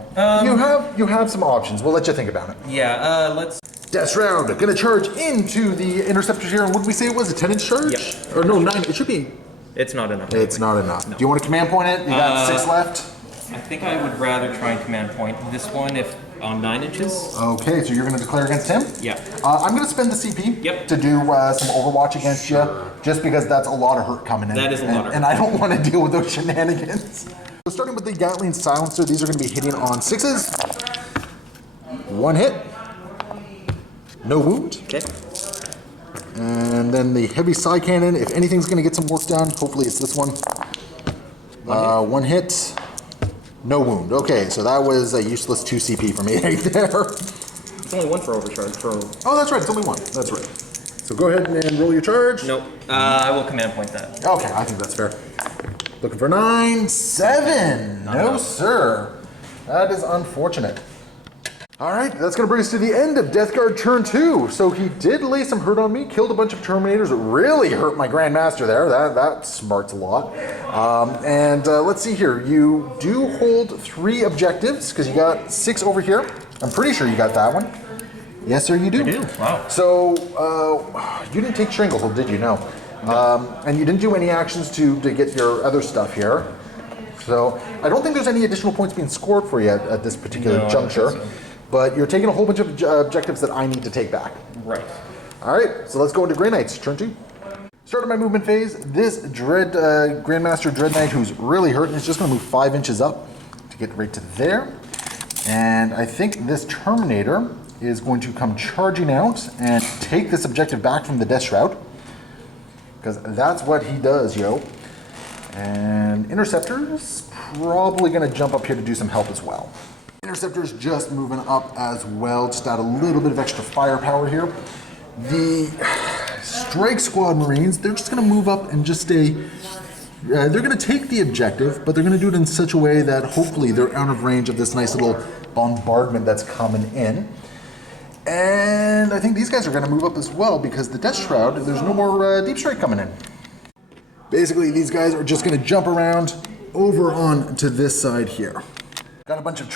you have some options. We'll let you think about it. Yeah. Let's. Death Shroud gonna charge into the interceptors here, and what did we say it was? A 10-inch charge? Yep. Or no, 9. It should be. It's not enough. It's not enough. No. Do you want to command point it? You got 6 left. I think I would rather try and command point this one if on 9 inches. Okay, so you're gonna declare against him? Yeah. I'm gonna spend the CP Yep. to do some Overwatch against you, just because that's a lot of hurt coming in. That is a lot of hurt. And I don't want to deal with those shenanigans. So starting with the Gatling Silencer, these are gonna be hitting on 6s. 1 hit. No wound. Okay. And then the heavy side cannon, if anything's going to get some work done, hopefully it's this one. 1 hit. No wound. Okay, so that was a useless 2 CP for me right there. It's only 1 for overcharge. Oh, that's right. It's only 1. That's right. So go ahead and roll your charge. Nope. I will command point that. Okay, I think that's fair. Looking for 9, 7. No, sir. That is unfortunate. All right, that's going to bring us to the end of Deathguard turn 2. So he did lay some hurt on me, killed a bunch of Terminators, really hurt my Grandmaster there. That smarts a lot. Let's see here. You do hold 3 objectives because you got 6 over here. I'm pretty sure you got that one. Yes, sir, you do. I do. Wow. So you didn't take Stranglehold, did you? No. And you didn't do any actions to get your other stuff here. So I don't think there's any additional points being scored for you at this particular juncture. But you're taking a whole bunch of objectives that I need to take back. Right. All right, so let's go into Grey Knights, turn 2. Started my movement phase. This Grandmaster Dread Knight, who's really hurting, is just going to move 5 inches up to get right to there. And I think this Terminator is going to come charging out and take this objective back from the Death Shroud. Because that's what he does, yo. And Interceptor's probably going to jump up here to do some help as well. Interceptor's just moving up as well, just add a little bit of extra firepower here. The Strike Squad Marines, they're just going to move up and just stay. They're going to take the objective, but they're going to do it in such a way that hopefully they're out of range of this nice little bombardment that's coming in. And I think these guys are going to move up as well because the Death Shroud, there's no more Deep Strike coming in. Basically, these guys are just going to jump around over on to this side here. Got a bunch of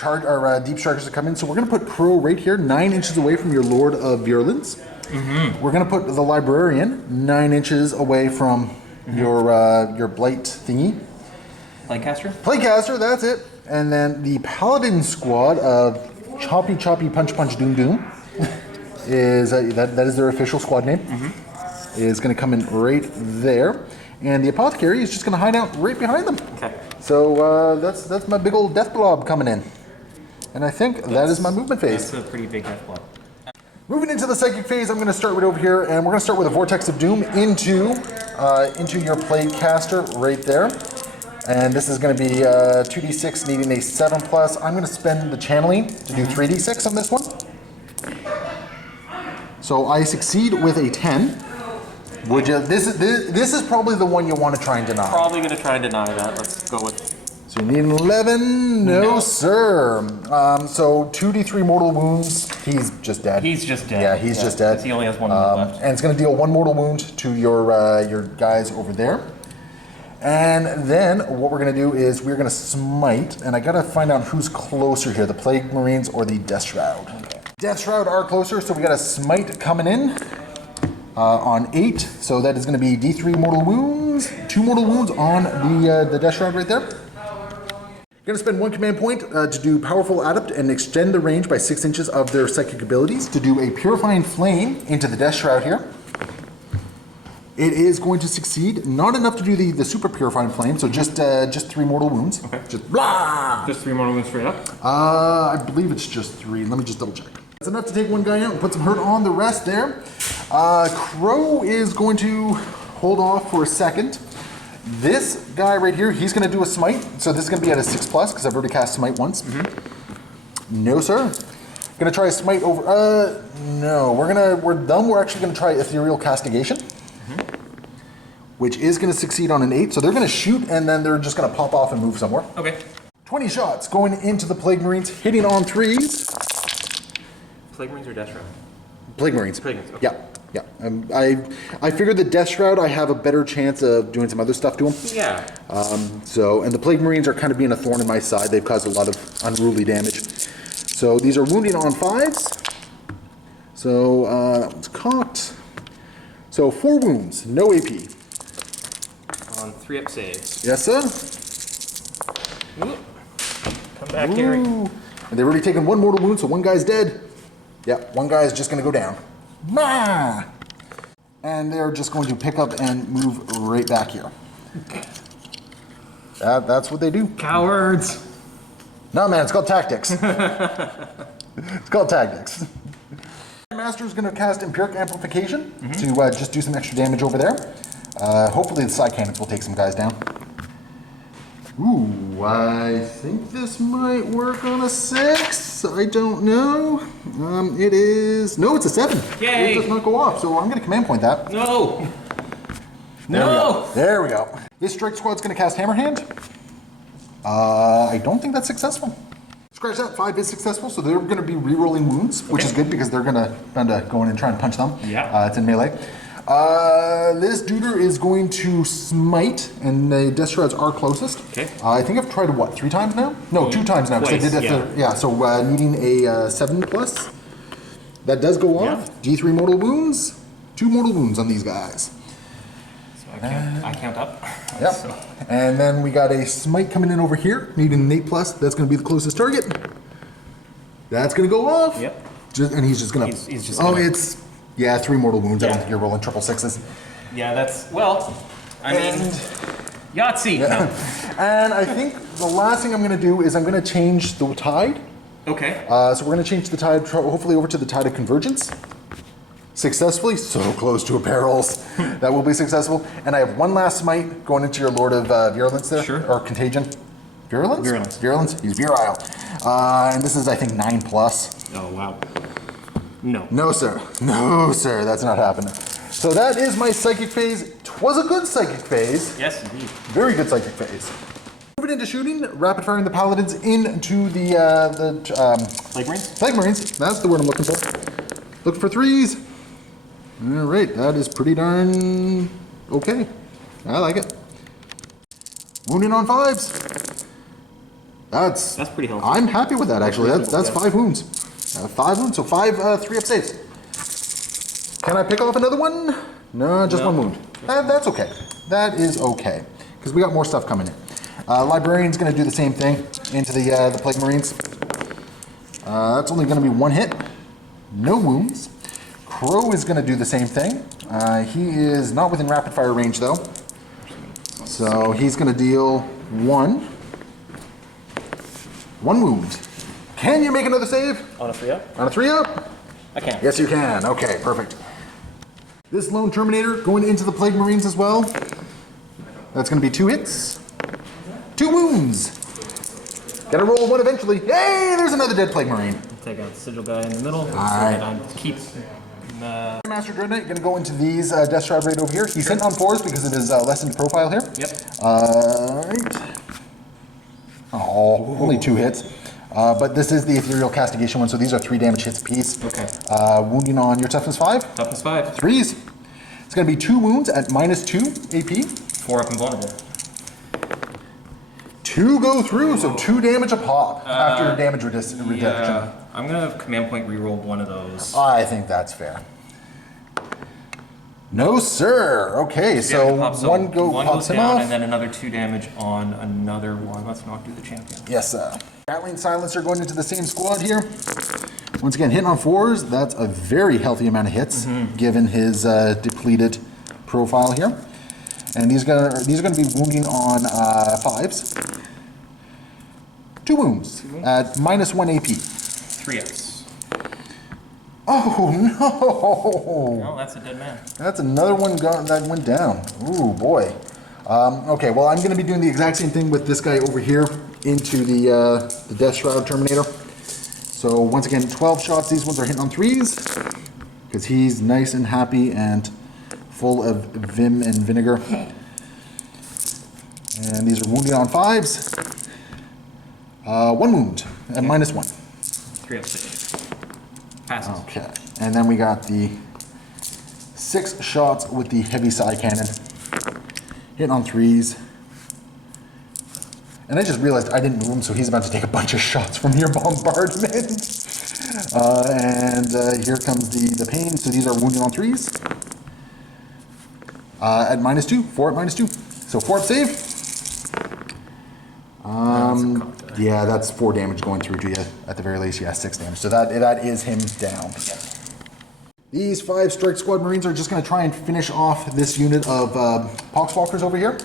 Deep Strikers to come in, so we're going to put Crow right here, 9 inches away from your Lord of Virulence. We're going to put the Librarian 9 inches away from your blight thingy. Plaguecaster? Plaguecaster, that's it. And then the paladin squad of Choppy Choppy Punch Punch Doom Doom is that is their official squad name. Is going to come in right there, and the apothecary is just going to hide out right behind them. Okay. So that's my big old death blob coming in, and I think that is my movement phase. That's a pretty big death blob. Moving into the psychic phase, I'm going to start right over here, and we're going to start with a Vortex of Doom into your plague caster right there. And this is going to be 2d6 needing a 7+. I'm going to spend the channeling to do 3d6 on this one. So I succeed with a 10. Would you? This is probably the one you want to try and deny. Probably going to try and deny that. Let's go with. So you need an 11. No, sir. So 2d3 mortal wounds. He's just dead. He's just dead. Yeah, he's just dead. He only has one wound left. And it's going to deal 1 mortal wound to your guys over there. And then what we're going to do is we're going to smite, and I got to find out who's closer here, the Plague Marines or the Death Shroud. Okay. Death Shroud are closer, so we got a smite coming in on 8. So that is going to be D3 mortal wounds, 2 mortal wounds on the Death Shroud right there. Going to spend 1 command point to do Powerful Adept and extend the range by 6 inches of their psychic abilities to do a Purifying Flame into the Death Shroud here. It is going to succeed. Not enough to do the super purifying flame, so just 3 mortal wounds. Okay. Just blah. Just 3 mortal wounds straight up? I believe it's just 3. Let me just double check. That's enough to take 1 guy out and put some hurt on the rest there. Crow is going to hold off for a second. This guy right here, he's going to do a smite. So this is going to be at a 6+, because I've already cast smite once. No, sir. Going to try a smite over. No, we're done. We're actually going to try ethereal castigation. Which is going to succeed on an 8. So they're going to shoot, and then they're just going to pop off and move somewhere. Okay. 20 shots going into the Plague Marines, hitting on 3s. Plague Marines or Death Shroud? Plague Marines. Plague Marines, okay. Yeah. I figured the Death Shroud, I have a better chance of doing some other stuff to them. Yeah. And the Plague Marines are kind of being a thorn in my side. They've caused a lot of unruly damage. So these are wounding on 5s. So that one's cocked. So 4 wounds, no AP. On 3-up saves. Yes, sir. Ooh. Come back, Gary. And they've already taken 1 mortal wound, so 1 guy's dead. Yep, 1 guy's just going to go down. Bah! And they're just going to pick up and move right back here. That's what they do. Cowards. No, man, it's called tactics. It's called tactics. Master is going to cast Empiric Amplification to just do some extra damage over there. Hopefully the side cannons will take some guys down. Ooh, I think this might work on a 6. I don't know. It is... No, it's a 7. Yay! It does not go off, so I'm going to command point that. No! There we go. This strike squad's going to cast Hammerhand. I don't think that's successful. Scratch that, 5 is successful, so they're going to be re-rolling wounds, which is good because they're going to go in and try and punch them. Yeah. It's in melee. This duder is going to smite, and the Death Shrouds are closest. Okay. I think I've tried it, what, 3 times now? No, 2 times now, because I did it so needing a 7+. That does go off. Yeah. D3 mortal wounds, 2 mortal wounds on these guys. So I count up. Yep. So. And then we got a smite coming in over here, needing an 8+. That's going to be the closest target. That's going to go off. Yep. And he's just going to... He's just Oh, gonna... it's... Yeah, 3 mortal wounds. I don't Yeah. think you're rolling triple 6s. Yeah, that's... Well, I mean... Yahtzee! Yeah. No. And I think the last thing I'm going to do is I'm going to change the tide. Okay. So we're going to change the tide, hopefully over to the tide of convergence. Successfully, so close to a barrels. That will be successful. And I have 1 last smite going into your Lord of Virulence there. Sure. Or Contagion. Virulence? Virulence. Virulence? He's virile. And this is, I think, 9+. Oh, wow. No. No, sir. No, sir. That's not happening. So that is my psychic phase. 'Twas a good psychic phase. Yes, indeed. Very good psychic phase. Moving into shooting, rapid firing the paladins into the Plague Marines? Plague Marines. That's the word I'm looking for. Looking for 3s. All right, that is pretty darn okay. I like it. Wounding on 5s. That's pretty healthy. I'm happy with that actually. That's Yeah. 5 wounds. 5 wounds, so 5 3-up saves. Can I pick off another one? No, just 1 wound. That's okay. That is okay, because we got more stuff coming in. Librarian's going to do the same thing into the Plague Marines. That's only going to be 1 hit. No wounds. Crow is going to do the same thing. He is not within rapid fire range though. So he's going to deal 1 wound. Can you make another save? On a 3-up? On a 3-up? I can. Yes, you can. Okay, perfect. This Lone Terminator going into the Plague Marines as well. That's going to be 2 hits. 2 wounds. Gotta roll 1 eventually. Hey, there's another dead Plague Marine. Take out the sigil guy in the middle. Alright. So that I keep Master Dreadknight gonna go into these Death Shroud right over here. He's sent on 4s because it is lessened profile here. Yep. Right. Oh, only 2 hits. But this is the Ethereal Castigation one, so these are 3 damage hits apiece. Okay. Wounding on your toughness 5. Toughness 5. 3s. It's gonna be 2 wounds at -2 AP. 4 up and vulnerable. 2 go through, so 2 damage a pop after damage reduction. Yeah. I'm gonna command point reroll 1 of those. I think that's fair. No, sir. Okay, so one goes pops him down, off. and then another 2 damage on another one. Let's not do the champion. Yes, sir. Gatling Silencer going into the same squad here. Once again, hitting on 4s. That's a very healthy amount of hits, given his depleted profile here. And these are going to be wounding on 5s. 2 wounds at -1 AP. 3 ups. Oh no! No, that's a dead man. That's another one that went down. Ooh boy. Okay, well I'm going to be doing the exact same thing with this guy over here into the Death Shroud Terminator. So once again, 12 shots. These ones are hitting on 3s because he's nice and happy and full of vim and vinegar. And these are wounding on 5s. 1 wound at -1. 3 ups. Passes. Okay, and then we got the 6 shots with the heavy side cannon. Hitting on 3s. And I just realized I didn't move him, so he's about to take a bunch of shots from your bombardment. Here comes the pain. So these are wounding on 3s. At -2, 4 at -2. So 4 up save. Yeah, that's 4 damage going through to you at the very least. Yeah, 6 damage. So that is him down. Yep. These 5 Strike Squad Marines are just going to try and finish off this unit of Poxwalkers over here.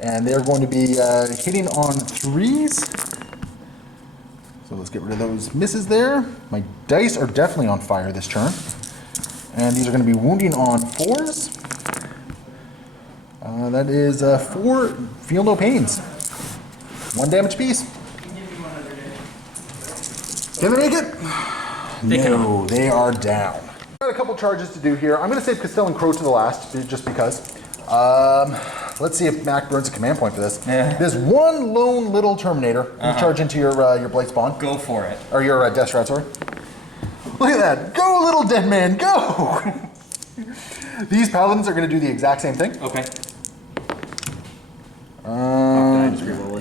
And they're going to be hitting on 3s. So let's get rid of those misses there. My dice are definitely on fire this turn. And these are going to be wounding on 4s. That is 4 feel no pains. 1 damage piece. Can they make it? No, they are down. Got a couple charges to do here. I'm going to save Castellan Crow to the last, just because. Let's see if Mac burns a command point for this. Yeah. There's one lone little Terminator. You charge into your Blight Spawn. Go for it. Or your Death Shroud, sorry. Look at that. Go, little dead man, go! These Paladins are going to do the exact same thing. Okay.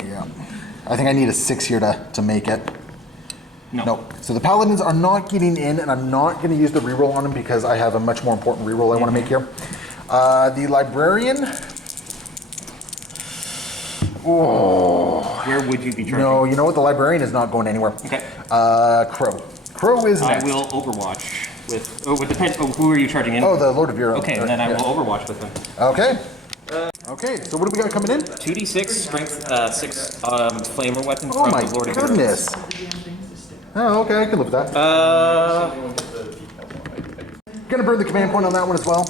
Yeah. I think I need a 6 here to make it. No. Nope. So the Paladins are not getting in, and I'm not going to use the reroll on them because I have a much more important reroll I want to make here. The Librarian. Oh. Where would you be charging? No, you know what? The Librarian is not going anywhere. Okay. Crow. Crow is next. I will Overwatch with. Oh, it depends. Oh, who are you charging in? Oh, the Lord of Europe. Okay, and then I will Overwatch with him. Okay. Okay, so what do we got coming in? 2d6 strength 6 flamer weapon Oh from my the Lord of goodness. Oh, okay, I can live with that. Gonna burn the command point on that one as well.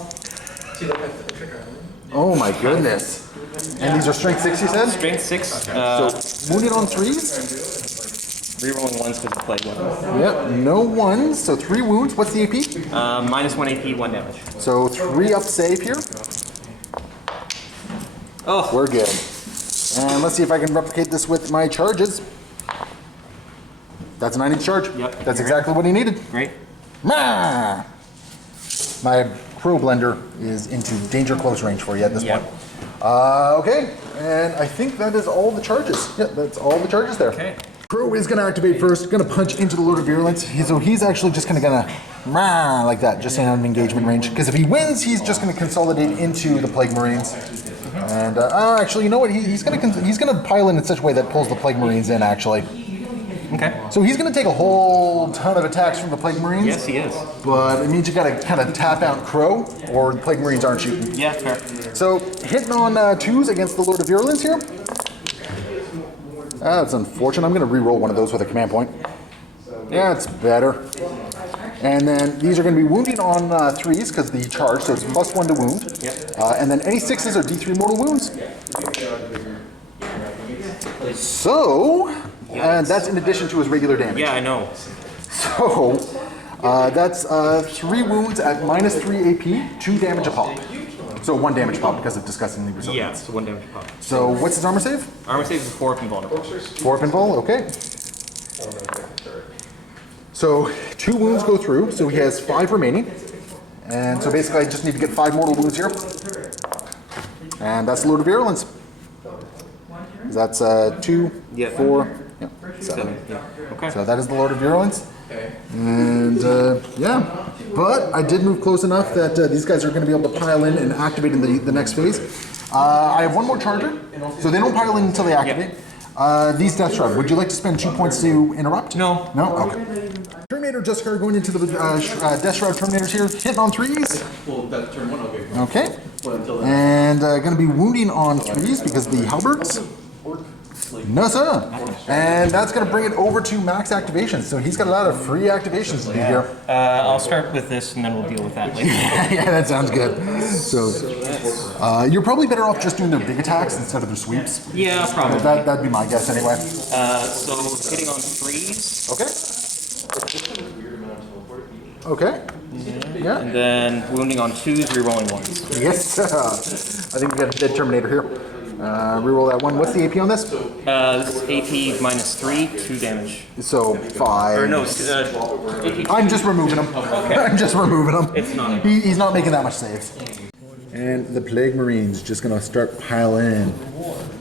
Oh my goodness. And these are strength 6, you said? Strength 6. So wounded on 3s? Rerolling 1s because of plague weapon. Yep, no 1s, so 3 wounds. What's the AP? -1 AP, 1 damage. So 3 up save here. Oh. We're good. And let's see if I can replicate this with my charges. That's a 9-inch charge. Yep. That's exactly what he needed. Great. Mah! My Crow Blender is into danger close range for you at this Yep. point. Okay, and I think that is all the charges. Yeah, that's all the charges there. Okay. Crow is going to activate first, going to punch into the Lord of Virulence. So he's actually just going to like that, just staying out of engagement range. Because if he wins, he's just going to consolidate into the Plague Marines. And actually, you know what? He's gonna pile in such a way that pulls the Plague Marines in. Actually. Okay. So he's gonna take a whole ton of attacks from the Plague Marines. Yes, he is. But it means you gotta kind of tap out Crow, or the Plague Marines aren't shooting. Yeah, fair. So hitting on 2s against the Lord of Virulence here. That's unfortunate. I'm gonna re-roll one of those with a command point. Yeah, it's better. And then these are going to be wounding on 3s because the charge, so it's +1 to wound. Yep. And then any 6s are D3 mortal wounds. So, and that's in addition to his regular damage. Yeah, I know. So, that's 3 wounds at -3 AP, 2 damage a pop. So 1 damage pop because of disgustingly resilient. Yeah, it's 1 damage pop. So what's his armor save? Armor save is 4 up invulnerable. 4 up invul, okay. So 2 wounds go through, so he has 5 remaining. And so basically I just need to get 5 mortal wounds here. And that's the Lord of Virulence. That's 2, Yeah. 4, yeah, 7. Yeah. Okay. So that is the Lord of Virulence. And yeah, but I did move close enough that these guys are going to be able to pile in and activate in the next phase. I have 1 more charger, so they don't pile in until they activate. These Death Shroud, would you like to spend 2 points to interrupt? No. No? Okay. Terminator just started going into the Death Shroud Terminators here, hitting on 3s. Well, that's turn 1, okay. Okay. Well, until then. And going to be wounding on 3s because of the halberds. No, sir. And that's going to bring it over to max activation. So he's got a lot of free activations to do here. I'll start with this and then we'll deal with that later. Yeah, that sounds good. So you're probably better off just doing their big attacks instead of their sweeps. Yeah, probably. That'd be my guess anyway. So hitting on 3s. Okay. Okay. Yeah. And then wounding on 2s, rerolling 1s. Yes. I think we got a dead Terminator here. Reroll that 1. What's the AP on this? This is AP -3, 2 damage. So 5. Or no, AP. I'm just removing him. I'm just removing him. It's not. He's not making that much saves. And the Plague Marines just gonna start piling in.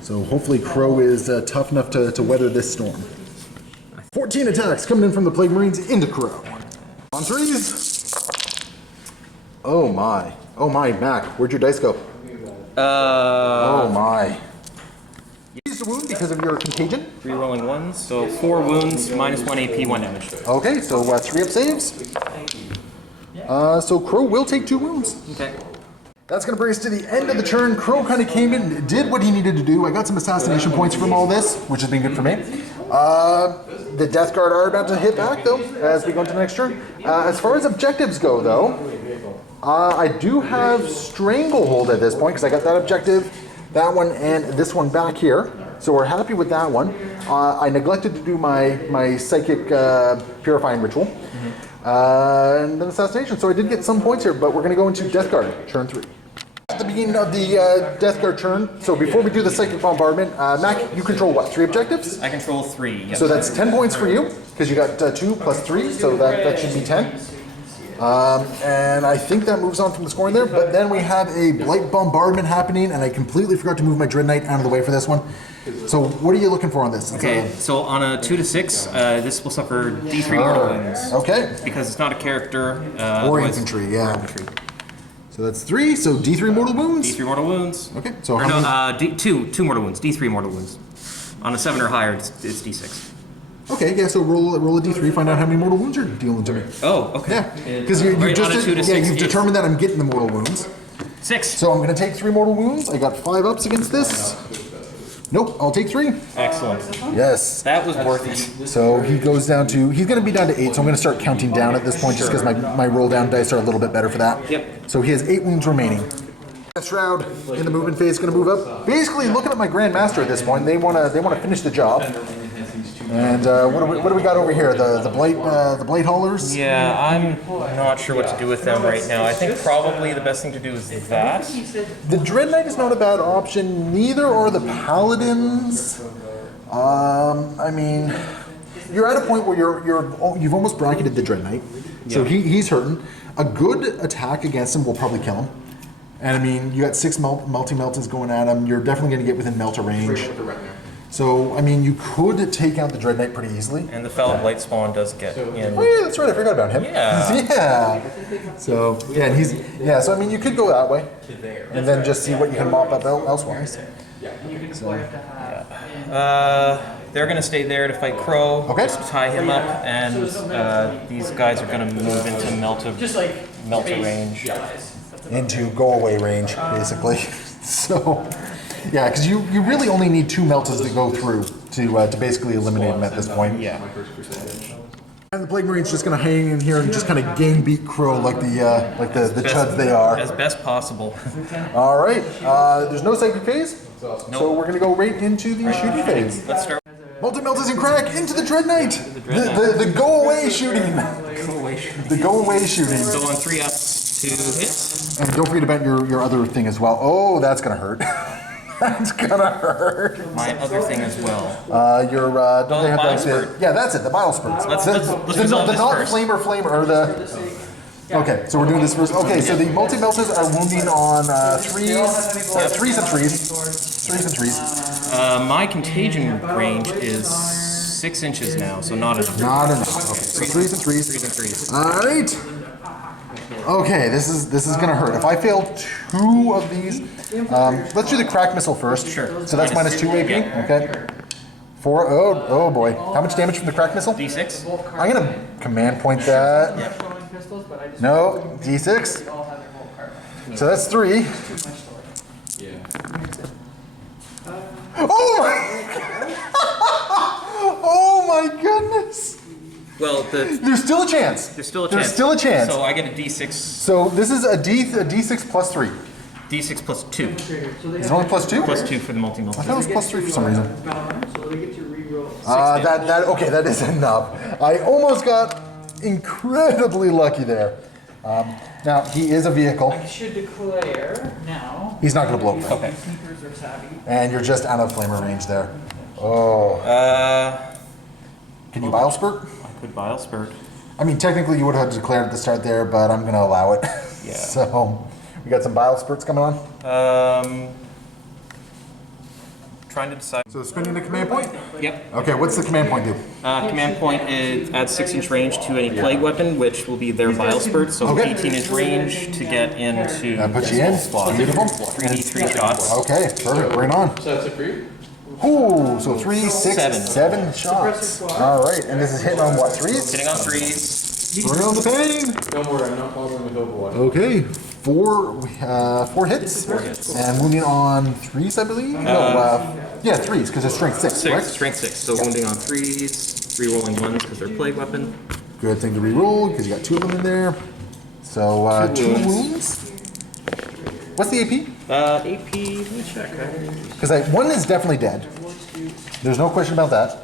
So hopefully Crow is tough enough to weather this storm. 14 attacks coming in from the Plague Marines into Crow. On 3s. Oh my, Mac, where'd your dice go? Oh my. You used a wound because of your contagion? Rerolling 1s, so 4 wounds, -1 AP, 1 damage. Okay, so 3 up saves. So Crow will take 2 wounds. Okay. That's going to bring us to the end of the turn. Crow kind of came in, did what he needed to do. I got some assassination points from all this, which has been good for me. The Deathguard are about to hit back, though, as we go into the next turn. As far as objectives go, though, I do have Stranglehold at this point, because I got that objective, that one, and this one back here. So we're happy with that one. I neglected to do my Psychic Purifying Ritual. And then Assassination. So I did get some points here, but we're going to go into Deathguard, turn 3. At the beginning of the Deathguard turn, so before we do the Psychic Bombardment, Mac, you control what, 3 objectives? I control 3. Yes. So that's 10 points for you, because you got 2 plus 3, so that should be 10. And I think that moves on from the scoring there, but then we have a Blight Bombardment happening, and I completely forgot to move my Dread Knight out of the way for this one. So what are you looking for on this? Okay, so on a 2 to 6, this will suffer D3 mortal wounds. Okay. Because it's not a character. Or infantry, yeah. So that's 3, so D3 mortal wounds? D3 mortal wounds. Okay, so Or how many? two mortal wounds, D3 mortal wounds. On a 7 or higher, it's D6. Okay, yeah, so roll a D3, find out how many mortal wounds you're dealing to me. Oh, okay. Yeah, because you've Right, on a 2 to 6, you've determined that I'm getting the mortal wounds. 6. So I'm going to take 3 mortal wounds. I got 5 ups against this. Nope, I'll take 3. Excellent. Yes. That was worth it. So he goes down to, he's going to be down to 8, so I'm going to start counting down at this point just because my roll down dice are a little bit better for that. Yep. So he has 8 wounds remaining. Death Shroud in the movement phase is going to move up. Basically, looking at my Grand Master at this point, they want to finish the job. And what do we got over here? The Blight Haulers? Yeah, I'm not sure what to do with them right now. I think probably the best thing to do is that. The Dread Knight is not a bad option. Neither are the Paladins. I mean, you're at a point where you've almost bracketed the Dread Knight, so he's hurting. A good attack against him will probably kill him. And I mean, you got 6 multi-meltons going at him. You're definitely going to get within melter range. So, I mean, you could take out the Dread Knight pretty easily. And the Foul Blight Spawn does get in. Oh yeah, that's right. I forgot about him. Yeah. Yeah. So yeah, and he's So I mean, you could go that way, and then just see what you can mop up elsewise. They're going to stay there to fight Crow. Okay. Just tie him up, and these guys are going to move into melter range. Into go away range, basically. So yeah, because you really only need 2 meltas to go through to basically eliminate him at this point. Yeah. And the Plague Marine's just gonna hang in here and just kind of gang beat Crow like the chuds they are. As best possible. All right. There's no psychic phase, so we're gonna go right into the shooting phase. Let's start. Multi-meltas and crack into the Dread Knight. The go away shooting. The go away shooting. So on 3 up to hit. And don't forget about your other thing as well. Oh, that's gonna hurt. That's gonna hurt. My other thing as well. Don't they have bile that? spurt. Yeah, that's it. The bile spurts. Let's the resolve this not first. flamer or the. Okay, so we're doing this first. Okay, so the multi-meltas are wounding on threes and threes. My contagion range is 6 inches now, so not enough. Not enough. Okay, so threes and threes. All right. Okay, this is gonna hurt. If I fail 2 of these, let's do the crack missile first. Sure. So that's minus 2 AP. Okay. 4. Oh boy. How much damage from the crack missile? D6. I'm gonna command point that. No, D6. So that's 3. Oh my! Oh my goodness! Well, There's still a chance. there's still a chance. There's still a chance. So I get a D6. So this is a D6 plus 3. D6 plus 2. Is it only plus 2? Plus 2 for the multi-melt. I thought it was plus 3 for some reason. So they get to reroll. Okay, that is enough. I almost got incredibly lucky there. Now he is a vehicle. I should declare now. He's not going to blow up. Okay. Sneakers are savvy. And you're just out of flamer range there. Oh. Can you bile spurt? I could bile spurt. I mean, technically you would have declared at the start there, but I'm going to allow it. Yeah. So we got some bile spurts coming on. Trying to decide. So spending a command point. Yep. Okay, what's the command point do? Command point is adds 6-inch range to any plague weapon, which will be their bile spurt. So Okay. 18-inch range to get into. That puts you in. Slot. Beautiful. 3d3 shots. Okay, perfect. Bring it on. So that's it for you? Ooh, so 3, 6, Seven. 7 shots. All right, and this is hitting on what, 3s? Hitting on 3s. Bring on the pain. Don't worry, I'm not bothering with Overwatch. Okay, 4 hits. And wounding on 3s, I believe? Yeah, 3s, because it's strength 6, correct? Strength 6. So wounding on 3s, re-rolling 1s because they're plague weapon. Good thing to re-roll, because you got 2 of them in there. So, 2 wounds. What's the AP? AP, let me check. Because 1 is definitely dead. There's no question about that.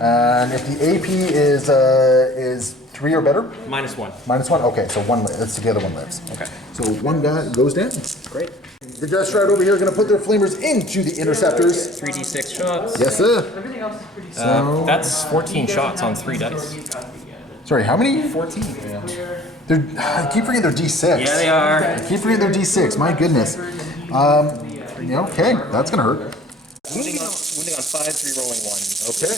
And if the AP is 3 or better? -1. -1? Okay, so 1 lives. The other one lives. Okay. So 1 guy goes down. Great. The Death Guard over here are going to put their flamers into the interceptors. 3d6 shots. Yes, sir. Everything else is pretty That's 14 shots on 3 dice. Sorry, how many? 14. I keep forgetting they're D6. Yeah, they are. I keep forgetting they're D6. My goodness. Okay, that's going to hurt. Wounding on 5s, re-rolling 1. Okay.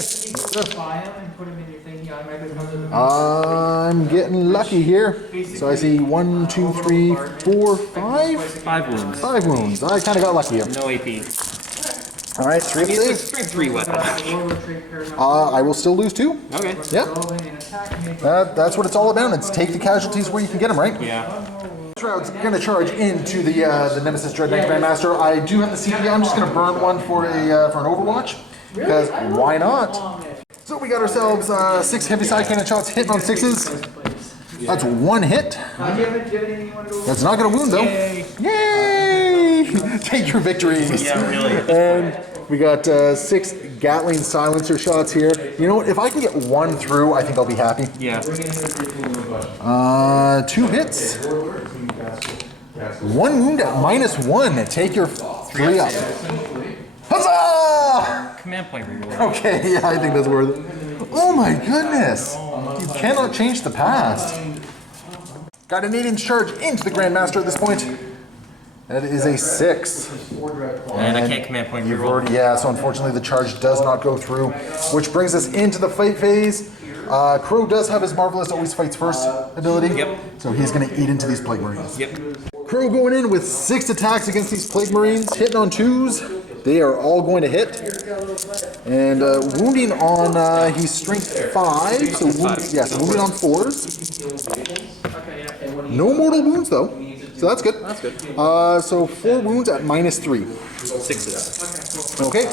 buy them and put them in your thing. Yeah, I might be comes with them. I'm getting lucky here. So I see 1, 2, 3, 4, 5? 5 wounds. 5 wounds. I kind of got lucky here. No AP. All right, strength It's a save. strength 3 weapon. I will still lose 2. Okay. Yep. That's what it's all about. It's take the casualties where you can get them, right? Yeah. Shroud's gonna charge into the Nemesis Dread Knight Grandmaster. I do have the CP. I'm just gonna burn one for an Overwatch because why not? So we got ourselves 6 heavy side cannon shots hitting on 6s. That's 1 hit. That's not gonna wound though. Yay! Take your victories. Yeah, really. And we got 6 Gatling silencer shots here. You know what? If I can get 1 through, I think I'll be happy. Yeah. 2 hits. 1 wound at -1. Take your 3 up. Huzzah! Command point reroll. Okay, yeah, I think that's worth it. Oh my goodness! You cannot change the past. Got an 8-inch charge into the Grandmaster at this point. That is a 6. And I can't command point You've reroll. already, yeah, so unfortunately the charge does not go through, which brings us into the fight phase. Crow does have his Marvelous Always Fights First ability. Yep. So he's going to eat into these Plague Marines. Yep. Crow going in with 6 attacks against these Plague Marines, hitting on 2s. They are all going to hit. And wounding on, he's strength 5, so wounding on 4s. No mortal wounds though, so that's good. That's good. So 4 wounds at -3. 6. Okay.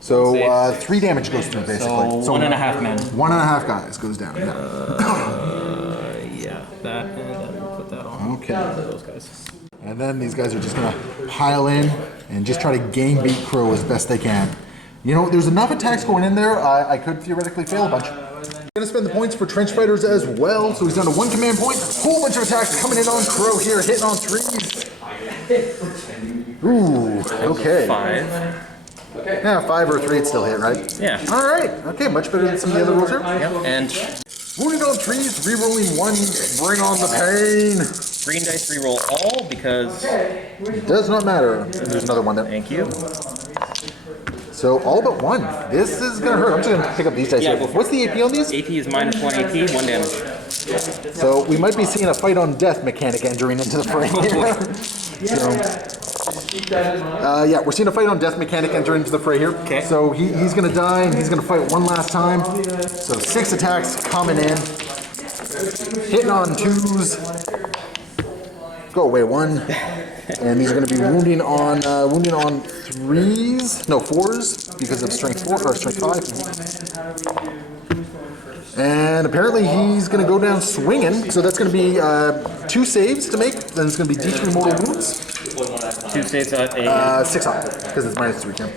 So 3 damage goes through basically. So 1.5 men. 1.5 guys goes down. Yeah. Yeah, that, and then we'll put that on. Okay. Those guys. And then these guys are just gonna pile in and just try to gang beat Crow as best they can. You know, there's enough attacks going in there, I could theoretically fail a bunch. Gonna spend the points for trench fighters as well, so he's down to 1 command point. Whole bunch of attacks coming in on Crow here, hitting on 3s. Ooh, okay. 5. Yeah, 5 or 3, it's still hit, right? Yeah. All right, okay, much better than some of the other rolls here. Yep. And Wounded on 3s, re-rolling 1, bring on the pain. green dice reroll all because. Does not matter. There's another one there. Thank you. So all but 1. This is gonna hurt. I'm just gonna pick up these dice Yeah, here. go for What's the AP on these? AP is -1 AP, 1 damage. So we might be seeing a fight on death mechanic entering into the fray here. Yeah, we're seeing a fight on death mechanic enter into the fray here. Okay. So he's gonna die and he's gonna fight one last time. So 6 attacks coming in. Hitting on 2s. Go away 1. And these are gonna be wounding on 3s. No, 4s because of strength 4 or strength 5. And apparently he's going to go down swinging, so that's going to be 2 saves to make, then it's going to be D3 mortal wounds. 2 saves at a. 6 on it, because it's -3 here.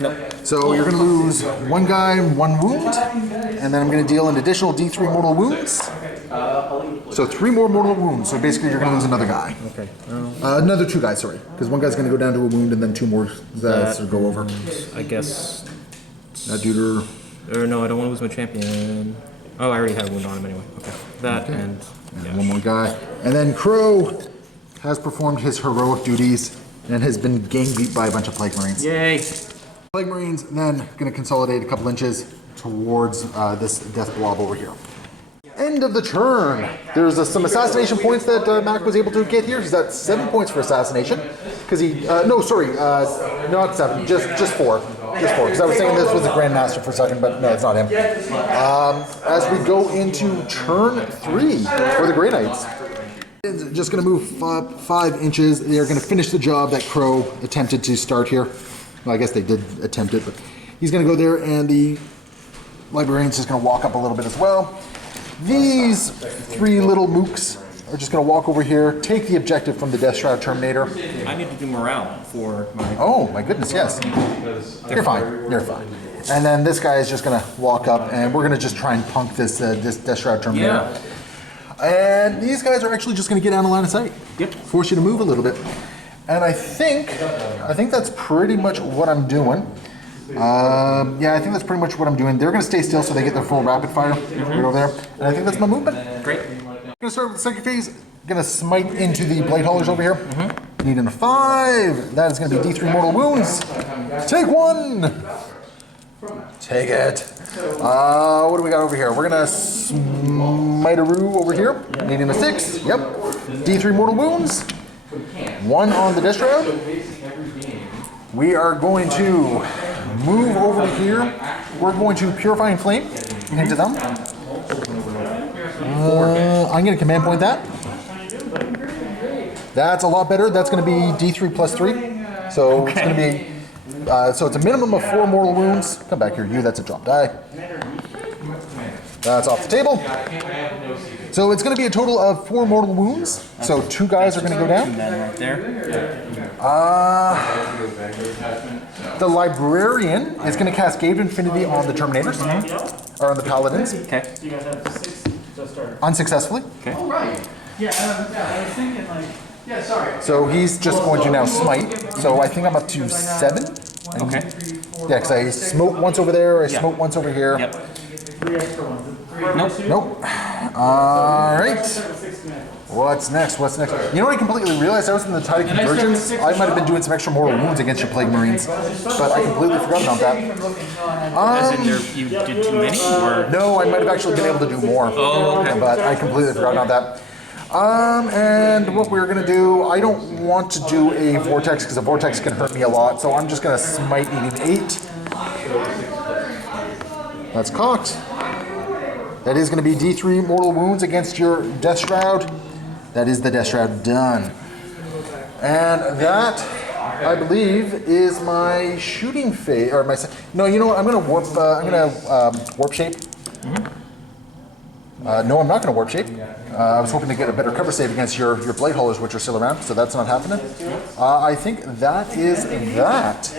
Nope. So you're going to lose 1 guy, 1 wound, and then I'm going to deal an additional D3 mortal wounds. So 3 more mortal wounds, so basically you're going to lose another guy. Okay. Another 2 guys, sorry, because 1 guy's going to go down to a wound and then 2 more that go over. I guess. That dude Or no, I don't want to lose my champion. Oh, I already had a wound on him anyway. Okay. That and. Yeah. 1 more guy. And then Crow has performed his heroic duties and has been gang beat by a bunch of Plague Marines. Yay! Plague Marines then going to consolidate a couple inches towards this death blob over here. End of the turn. There's some assassination points that Mac was able to get here. He's at 7 points for assassination. Because he, no, sorry, not 7, just 4. Just 4, because I was saying this was a Grandmaster for a second, but no, it's not him. As we go into turn 3 for the Grey Knights. Just going to move 5 inches. They're going to finish the job that Crow attempted to start here. Well, I guess they did attempt it, but he's going to go there, and the Librarian's just going to walk up a little bit as well. These 3 little mooks are just going to walk over here, take the objective from the Death Shroud Terminator. I need to do morale for my. Oh, my goodness, yes. You're fine. You're fine. And then this guy is just going to walk up, and we're going to just try and punk this Death Shroud Terminator. Yeah. And these guys are actually just going to get out of line of sight. Yep. Force you to move a little bit. And I think that's pretty much what I'm doing. Yeah, I think that's pretty much what I'm doing. They're going to stay still so they get their full rapid fire right over there. And I think that's my movement. Great. I'm going to start with the second phase. Going to smite into the Blade Haulers over here. Needing a 5. That is going to be D3 mortal wounds. Take 1. Take it. What do we got over here? We're going to smite-a-roo over here. Needing a 6. Yep. D3 mortal wounds. 1 on the Death Shroud. We are going to move over to here. We're going to Purifying Flame into them. I'm going to command point that. That's a lot better. That's going to be D3 plus 3. So it's going to be, so it's a minimum of 4 mortal wounds. Come back here, you. That's a drop die. That's off the table. So it's going to be a total of 4 mortal wounds. So 2 guys are going to go down. Right there. The Librarian is going to cast Gave Infinity on the Terminators. Or on the Paladins. Okay. Unsuccessfully. Okay. Yeah, I was thinking like. Yeah, sorry. So he's just going to now smite. So I think I'm up to 7. Okay. Yeah, because I smote once over there, I smote once over here. Yep. Three extra ones. Nope. Nope. Alright. What's next? What's next? You know what I completely realized? I was in the tide of convergence. I might have been doing some extra mortal wounds against your plague marines, but I completely forgot about that. As in you did too many? Or? No, I might have actually been able to do more. Oh, okay. But I completely forgot about that. And what we're gonna do, I don't want to do a vortex because a vortex can hurt me a lot, so I'm just gonna smite needing 8. That's cocked. That is gonna be D3 mortal wounds against your Death Shroud. That is the Death Shroud done. And that, I believe, is my shooting phase, or my, no, you know what, I'm gonna warp shape. No, I'm not going to warp shape. I was hoping to get a better cover save against your blade haulers, which are still around, so that's not happening. I think that is that.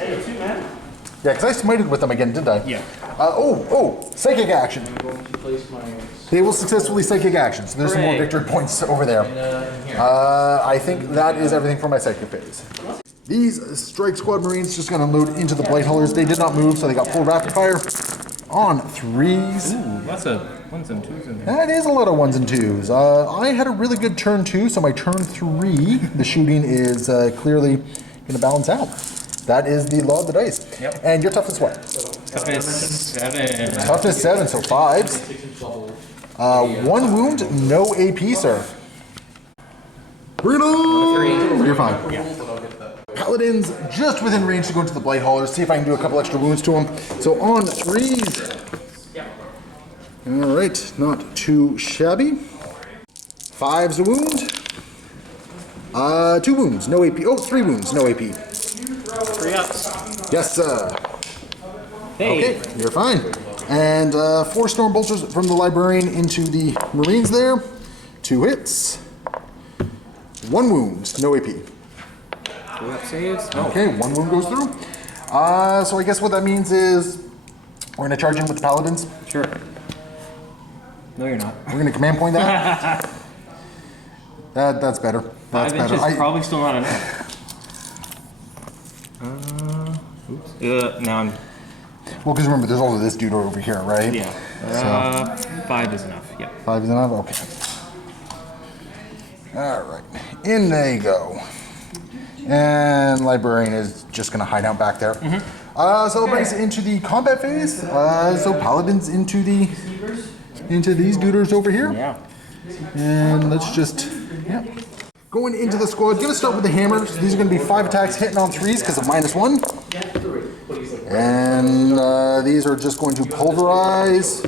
Yeah, because I smited with them again, didn't I? Yeah. Psychic action. They will successfully psychic action, so there's some more victory points over there. I think that is everything for my psychic phase. These Strike Squad Marines just going to load into the blade haulers. They did not move, so they got full rapid fire on 3s. Ooh, lots of 1s and 2s in there. That is a lot of 1s and 2s. I had a really good turn 2, so my turn 3, the shooting is clearly going to balance out. That is the law of the dice. Yep. And your toughness what? Toughness 7. Toughness 7, so 5s. 1 wound, no AP, sir. Bring it on! You're fine. Yeah. Paladins just within range to go into the blade haulers. See if I can do a couple extra wounds to them. So on 3s. All right, not too shabby. 5's a wound. 2 wounds, no AP. Oh, 3 wounds, no AP. 3 ups. Yes, sir. Hey. Okay, you're fine. And 4 storm bolters from the librarian into the marines there. 2 hits. 1 wound, no AP. 3 up saves. Oh. Okay, 1 wound goes through. So I guess what that means is we're going to charge in with the paladins. Sure. No, you're not. We're going to command point that. That's better. That's 5 better. inches probably still not enough. Oops. Now I'm. Well, because remember, there's also this dude over here, right? Yeah. 5 is enough. Yeah. 5 is enough? Okay. All right. In they go. And Librarian is just going to hide out back there. So it brings us into the combat phase. So Paladins into these duders over here. Yeah. And let's just, yeah. Going into the squad, going to start with the hammers. These are going to be 5 attacks hitting on 3s because of -1. And these are just going to pulverize.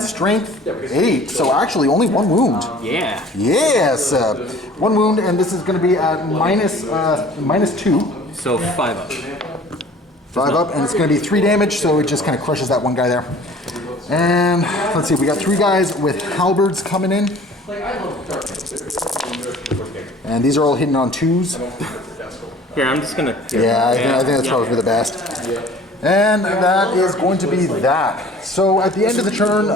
Strength 8, so actually only 1 wound. Yeah. Yes, 1 wound, and this is going to be at -2. So 5 up. 5 up, and it's going to be 3 damage, so it just kind of crushes that one guy there. And let's see, we got 3 guys with halberds coming in. And these are all hitting on 2s. Here, I'm just gonna. Yeah, I think that's probably the best. And that is going to be that. So at the end of the turn,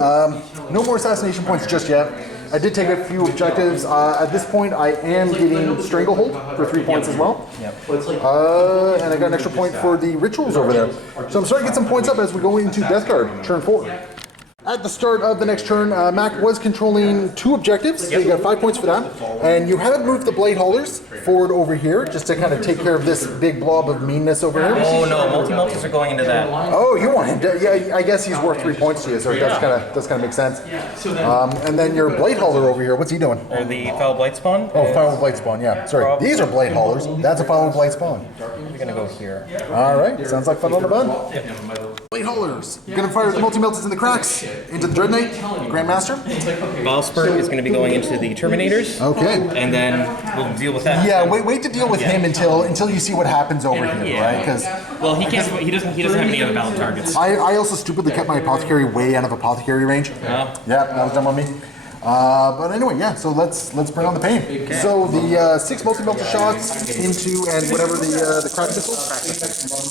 no more assassination points just yet. I did take a few objectives. At this point, I am getting Stranglehold for 3 points as well. And I got an extra point for the rituals over there. So I'm starting to get some points up as we go into Deathguard, turn 4. At the start of the next turn, Mac was controlling 2 objectives, so you got 5 points for that. And you have moved the blade haulers forward over here, just to kind of take care of this big blob of meanness over here. Oh no, multi-multis are going into that. Oh, you want him to, yeah, I guess he's worth 3 points to you, so that's kind of makes sense. And then your blade hauler over here, what's he doing? Or the Foul Blight Spawn? Oh, Foul Blade Spawn, yeah. Sorry, these are blade haulers. That's a Foul Blade Spawn. You're gonna go here. All right, sounds like fun on the bun. Blade haulers. Gonna fire the multi-melts in the cracks, into the Dread Knight, Grandmaster. Valspert is gonna be going into the Terminators. Okay. And then we'll deal with that. Yeah, wait to deal with him until you see what happens over here, right? Because well, he can't. He doesn't have any other battle targets. I also stupidly kept my Apothecary way out of Apothecary range. Yeah, that was dumb on me. But anyway, yeah. So let's bring on the pain. Okay. So the 6 multi-melter shots into and whatever the crack missile.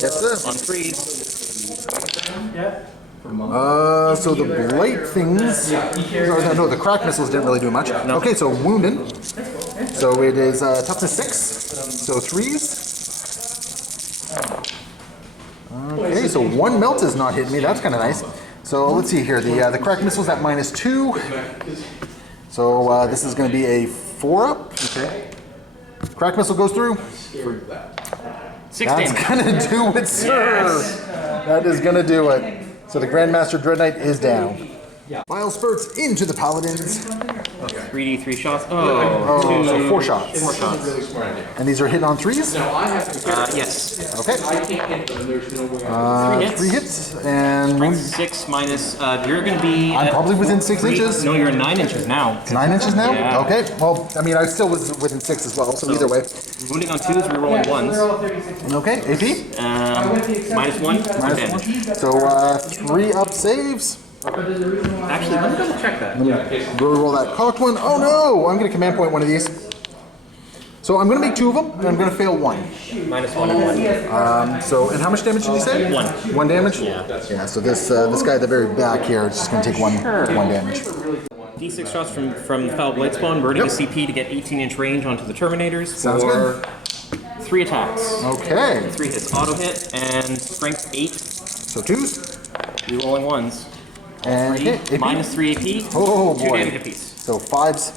Yes, sir. On 3s. So the blight things. No, the crack missiles didn't really do much. No. Okay, so wounded. So it is toughness 6. So 3s. Okay, so 1 melt is not hitting me. That's kind of nice. So let's see here. The crack missile's at -2. So this is going to be a 4 up. Okay. Crack missile goes through. 6 That's damage. gonna do it, sir. That is gonna do it. So the Grandmaster Dread Knight is down. Vile spurts into the paladins. 3d3 shots. Oh, two, so 4 shots. 4 shots. Really smart idea. And these are hit on 3s. Now I have to Yes. Okay. I can't hit them. There's no way. 3 hits. 3 hits and 6 minus. You're going to be. I'm at probably within 6 inches. No, you're 9 inches now. 9 inches now? Yeah. Okay. Well, I mean, I still was within 6 as well, so either way. Wounding on 2s, we're rolling 1s. Okay, AP? Minus 1, 1 Minus damage. 1. So 3 up saves. Actually, let me double check that. Roll that cocked one. Oh no! I'm going to command point one of these. So I'm going to make 2 of them, and I'm going to fail 1. Minus 1 and 1. So, and how much damage did you say? 1. 1 damage? Yeah, so this guy at the very back here is just going to take 1 damage. D6 shots from the Foul Blightspawn, burning a CP to get 18-inch range onto the Terminators Sounds for 3 attacks. Okay. 3 hits auto hit, and strength 8, So 2s. re-rolling 1s. And 3, AP. minus 3 AP, Oh 2 boy. damage apiece. So 5s.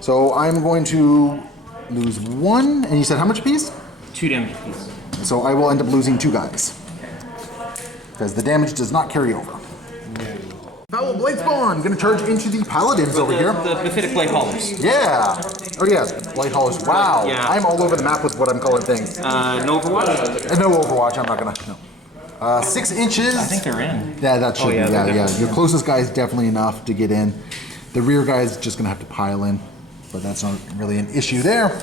So I'm going to lose 1. And you said how much apiece? 2 damage apiece. So I will end up losing 2 guys. Because the damage does not carry over. Foul Blightspawn, gonna charge into the paladins over here. The Mephitic Blade Haulers. Yeah. Oh yeah, Blight Haulers. Wow. Yeah. I'm all over the map with what I'm calling things. No Overwatch? No Overwatch, I'm not gonna. No. 6 inches. I think they're in. Yeah, that should yeah, be. they're Yeah. definitely Your closest guy is definitely enough to get in. The rear guy is just gonna have to pile in, but that's not really an issue there.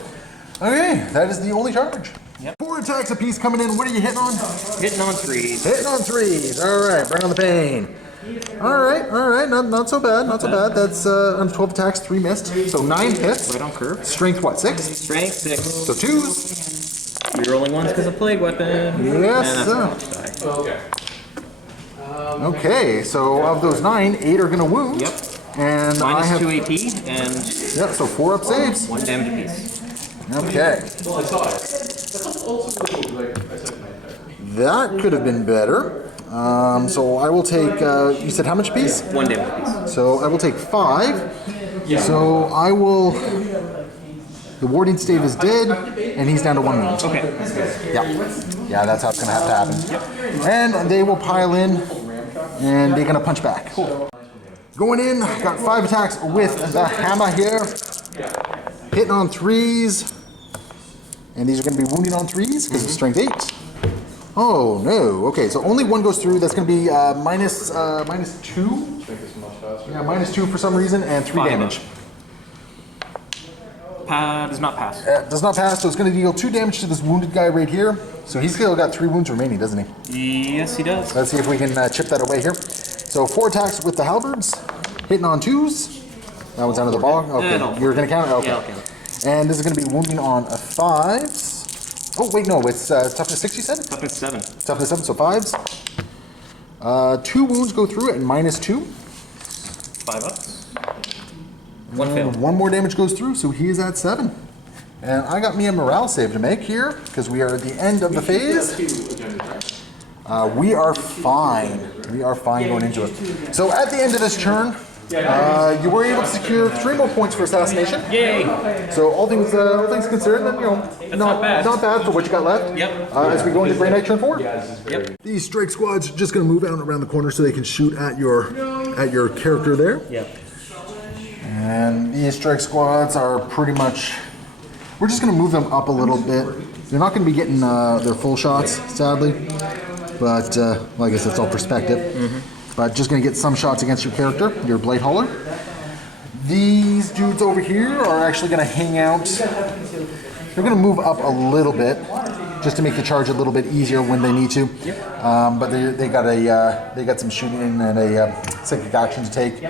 Okay, that is the only charge. Yep. 4 attacks apiece coming in. What are you hitting on? Hitting on 3s. Hitting on 3s. All right, bring on the pain. All right. Not so bad. Not so bad. That's on 12 attacks, 3 missed. So 9 hits. Right on curve. Strength what? 6. Strength 6. So 2s. Rerolling 1s because of Plague Weapon. Yes, And sir. that's a die. Okay. Okay, so of those 9, 8 are gonna wound. Yep. And I Minus have 2 AP and Yep, so 4 up saves. 1 damage apiece. Okay. Well, I saw it. That's also cool. Like I said, That could have been better. So I will take, you said how much piece? 1 damage apiece. So I will take 5. So I will, the warding stave is dead, and he's down to 1 wound. Okay. Yeah, that's how it's gonna have to happen. And they will pile in, and they're gonna punch back. Going in, got 5 attacks with the hammer here. Hitting on 3s. And these are gonna be wounding on 3s, because of strength 8. Oh no, okay, so only 1 goes through, that's gonna be minus 2? Yeah, minus 2 for some reason, and 3 5 damage. Does not pass. Does not pass, so it's gonna deal 2 damage to this wounded guy right here. So he's still got 3 wounds remaining, doesn't he? Yes, he does. Let's see if we can chip that away here. So 4 attacks with the halberds, hitting on 2s. That one's out of the ball. Okay, no. you're gonna count it? Okay. Yeah, I'll count it. And this is gonna be wounding on 5s. Oh wait, no, it's toughness 6 you said? Toughness 7. Toughness 7, so 5s. 2 wounds go through at minus 2. 5 ups. 1 failed. 1 more damage goes through, so he is at 7. And I got me a morale save to make here, because we are at the end of the phase. We are fine. We are fine going into it. So at the end of this turn, you were able to secure 3 more points for assassination. Yay! So all things considered, then, not bad. Not bad for what you got left. Yep. As we go into Grey Knight turn 4. Yep. These strike squads just going to move out around the corner so they can shoot at your character there. Yep. And these strike squads are pretty much. We're just going to move them up a little bit. They're not going to be getting their full shots, sadly. But like I said, it's all perspective. But just going to get some shots against your character, your Blade Hauler. These dudes over here are actually going to hang out. They're going to move up a little bit, just to make the charge a little bit easier when they need to. But they got some shooting and a psychic action to take.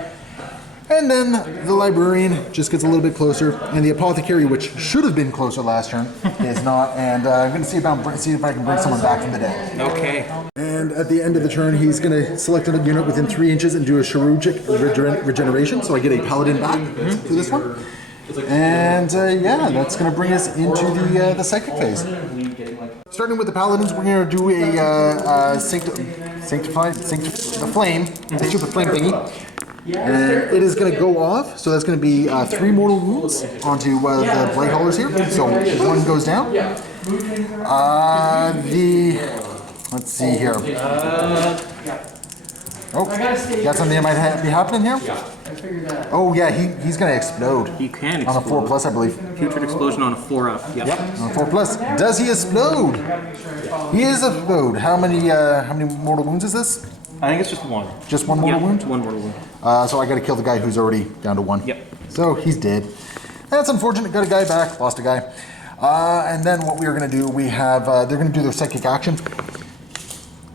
And then the librarian just gets a little bit closer, and the apothecary, which should have been closer last turn, is not. And I'm going to see if I can bring someone back from the dead. Okay. And at the end of the turn, he's going to select a unit within 3 inches and do a chirurgic regeneration. So I get a paladin back for this one. And yeah, that's going to bring us into the psychic phase. Starting with the paladins, we're going to do a sanctify the flame, the flame thingy. And it is going to go off, so that's going to be 3 mortal wounds onto the blade haulers here. So 1 goes down. Let's see here. Oh, got something that might be happening here? I figured that. Oh yeah, he's going to explode. He can On a explode. 4+, I believe. Putrid explosion on a 4 up. Yep. Yep, on a 4+. Does he explode? He is explode. How many mortal wounds is this? I think it's just 1. Just 1 mortal wound? 1 mortal wound. So I got to kill the guy who's already down to 1. Yep. So he's dead. That's unfortunate. Got a guy back. Lost a guy. And then what we are going to do, we have they're going to do their psychic action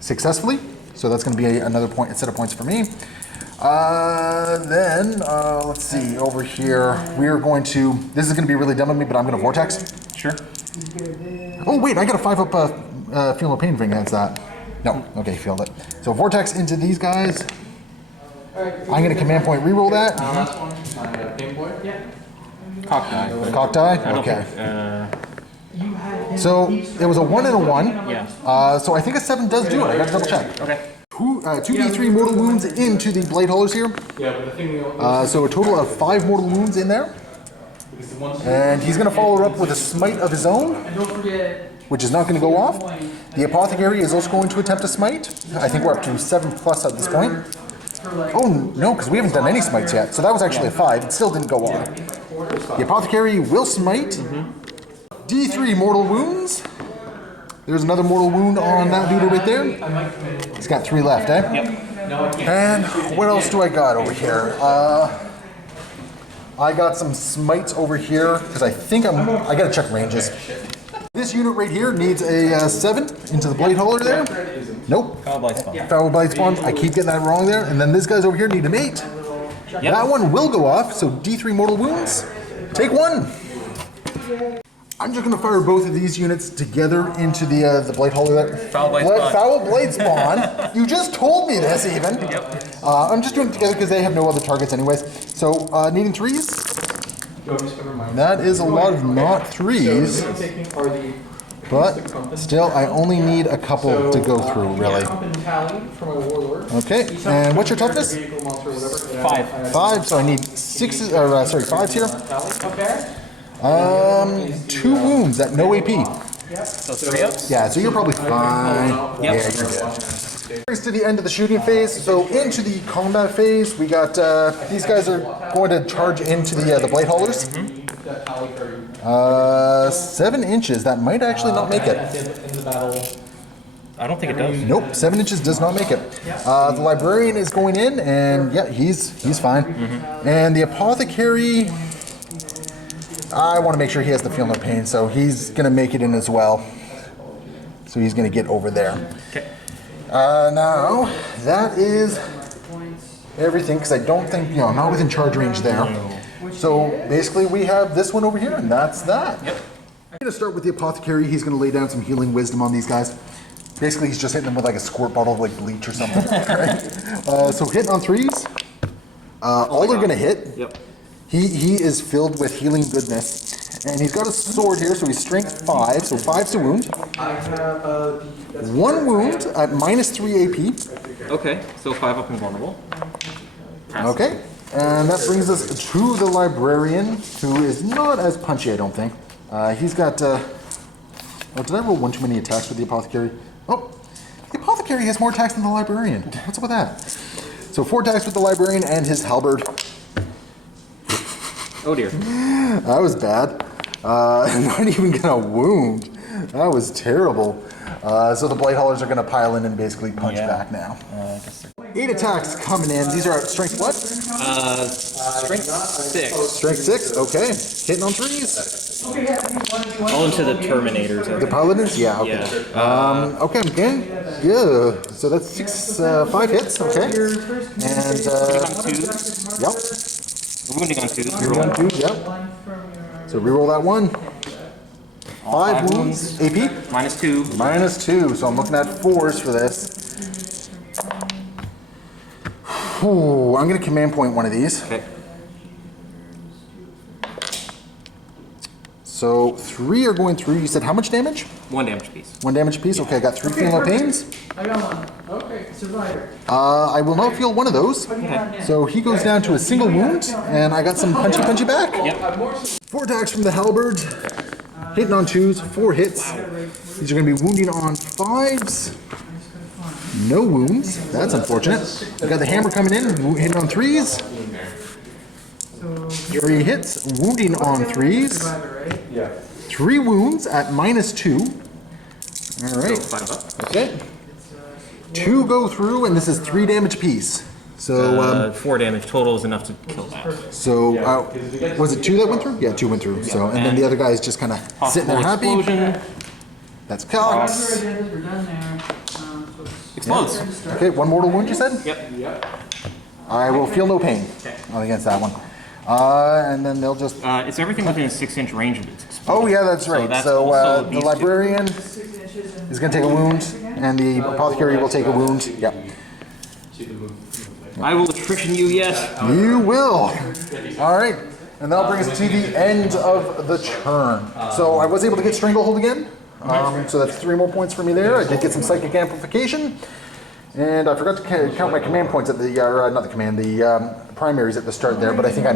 successfully. So that's going to be another set of points for me. Then let's see over here. We are going to. This is going to be really dumb of me, but I'm going to vortex. Sure. Oh wait, I got a 5-up feel no pain thing against that. No, okay, failed it. So vortex into these guys. I'm going to command point reroll that. Last one. Game boy? Yeah. Cock die. Cock die? Okay. So it was a 1 and a 1. Yeah. So I think a 7 does do it. I got to double check. Okay. 2d3 mortal wounds into the blade haulers here. Yeah, but the thing So a total of 5 mortal wounds in there. And he's going to follow it up with a smite of his own, And don't forget, which is not going to go off. The Apothecary is also going to attempt a smite. I think we're up to 7+ at this point. Oh no, because we haven't done any smites yet. So that was actually a 5. It still didn't go off. The Apothecary will smite. D3 mortal wounds. There's another mortal wound on that dude right there. He's got 3 left, eh? Yep. And what else do I got over here? I got some smites over here because I think I gotta check ranges. This unit right here needs a 7 into the blade hauler there. Nope. Foul Blight Spawn. Foul blade spawn. I keep getting that wrong there. And then this guy's over here need an 8. That one will go off. So D3 mortal wounds. Take 1. I'm just going to fire both of these units together into the blade hauler there. Foul blade spawn. Foul blade spawn. You just told me this even. Yep. I'm just doing it together because they have no other targets anyways. So needing 3s. That is a lot of not 3s. But still, I only need a couple to go through, really. Okay, and what's your toughness? 5. 5, so I need 6s, or sorry, 5s here. 2 wounds at no AP. So 3 ups? Yeah, so you're probably fine. Yep. Yeah, you're good. Brings to the end of the shooting phase. So into the combat phase, we got these guys are going to charge into the blade haulers. 7 inches. That might actually not make it. I don't think it does. Nope, 7 inches does not make it. The librarian is going in, and yeah, he's fine. And the apothecary, I want to make sure he has the feel no pain, so he's going to make it in as well. So he's going to get over there. Okay. Now, that is everything, because I don't think, not within charge range there. So basically we have this one over here, and that's that. Yep. I'm going to start with the apothecary. He's going to lay down some healing wisdom on these guys. Basically, he's just hitting them with like a squirt bottle of like bleach or something. Right? So hitting on 3s. All they're going to hit. Yep. He is filled with healing goodness. And he's got a sword here, so he's strength 5, so 5's a wound. 1 wound at -3 AP. Okay, so 5 up and vulnerable. Okay, and that brings us to the librarian, who is not as punchy, I don't think. He's got, oh, did I roll 1 too many attacks with the apothecary? Oh, the apothecary has more attacks than the librarian. What's up with that? So 4 attacks with the librarian and his halberd. Oh dear. That was bad. Not even gonna wound. That was terrible. So the blade haulers are gonna pile in and basically punch back now. 8 attacks coming in. These are strength what? Strength 6. Strength 6. Okay. Hitting on 3s. All into the Terminators. I The think. paladins. Yeah. Okay. Yeah. Okay. Again. Yeah. So that's 5 hits. Okay. And On 2. yep. Wounding on 2. Reroll 2. Yep. So reroll that 1. 5 wounds. AP. -2. -2, so I'm looking at 4s for this. Ooh, I'm going to command point one of these. Okay. So 3 are going through. You said how much damage? 1 damage piece. 1 damage piece. Okay, I got 3 feeling pains. I got one. Okay, survivor. I will not feel one of those. So he goes down to a single wound, and I got some punchy back. Yep. 4 attacks from the halberd. Hitting on 2s, 4 hits. These are going to be wounding on 5s. No wounds. That's unfortunate. I got the hammer coming in, hitting on 3s. 3 hits, wounding on 3s. 3 wounds at -2. All right. 5 up. Okay. 2 go through, and this is 3 damage apiece. So, 4 damage total is enough to kill that. was it 2 that went through? Yeah, 2 went through. So, and then the other guy is just kind of sitting there happy. Explosion. That's Cox. We're done there. Explodes. Okay, 1 mortal wound, you said? Yep. I will feel no pain against that one. And then they'll just. It's everything within a 6-inch range of its explosion. Oh yeah, that's right. that's So, also the these two. librarian is going to take a wound, and the apothecary will take a wound. Yep. I will attrition you yet. You will. All right, and that'll bring us to the end of the turn. So I was able to get Stranglehold again. So that's 3 more points for me there. I did get some psychic amplification, and I forgot to count my command points at the not the command, the primaries at the start there. But I think I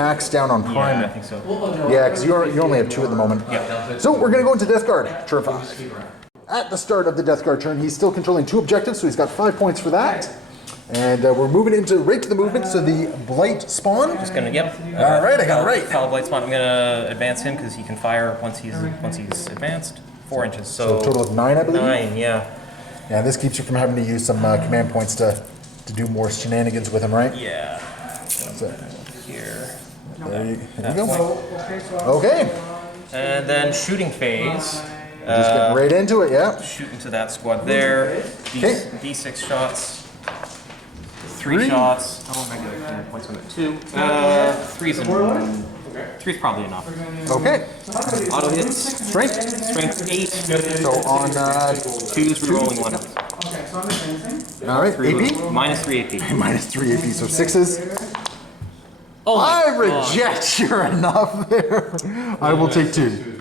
maxed down on prime. Yeah, I think so. Yeah, because you only have 2 at the moment. Yeah. So we're going to go into Deathguard, turn 5. At the start of the Deathguard turn, he's still controlling 2 objectives, so he's got 5 points for that. And we're moving right to the movement, so the Blight spawn. Just gonna, yep. All right, I got it right. Foul Blight Spawn. I'm gonna advance him because he can fire once he's advanced. 4 inches. So a total of 9, I believe? 9, yeah. Yeah, this keeps you from having to use some command points to do more shenanigans with him, right? Yeah. So, Here. there you That go. point. Okay. And then shooting phase. Just getting right into it, yeah. Shoot into that squad there. Okay. D6 shots. 3 3 shots. Oh, regular command points on it. 2. 3's Three's probably enough. Okay. Auto hits. Strength. Strength 8. So on 2's rerolling 1. Okay, so I'm advancing. all right, AP. Minus 3 AP. Minus 3 AP, so 6s. Oh my I God. reject your enough there. I will take 2.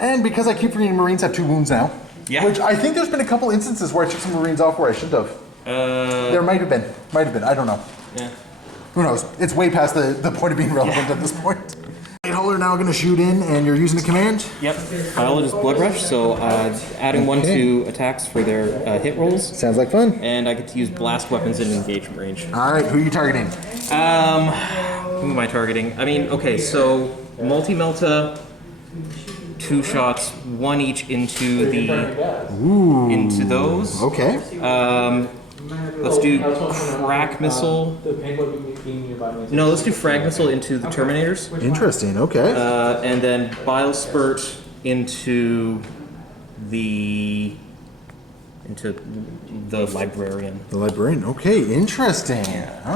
And because I keep forgetting Marines have 2 wounds now, Yeah. which I think there's been a couple instances where I took some Marines off where I shouldn't have. There might have been. I don't know. Yeah. Who knows? It's way past the point of being relevant at this point. Hauler now going to shoot in, and you're using a command? Yep. Violet is Blood Rush, so adding 1 to attacks for their hit rolls. Sounds like fun. And I get to use blast weapons in engagement range. All right, who are you targeting? Who am I targeting? I mean, okay, so multi-melta, 2 shots, 1 each into into those. Okay. Let's do crack missile. No, let's do frag missile into the Terminators, Interesting. Okay. and then bile spurt into the librarian. The librarian. Okay, interesting.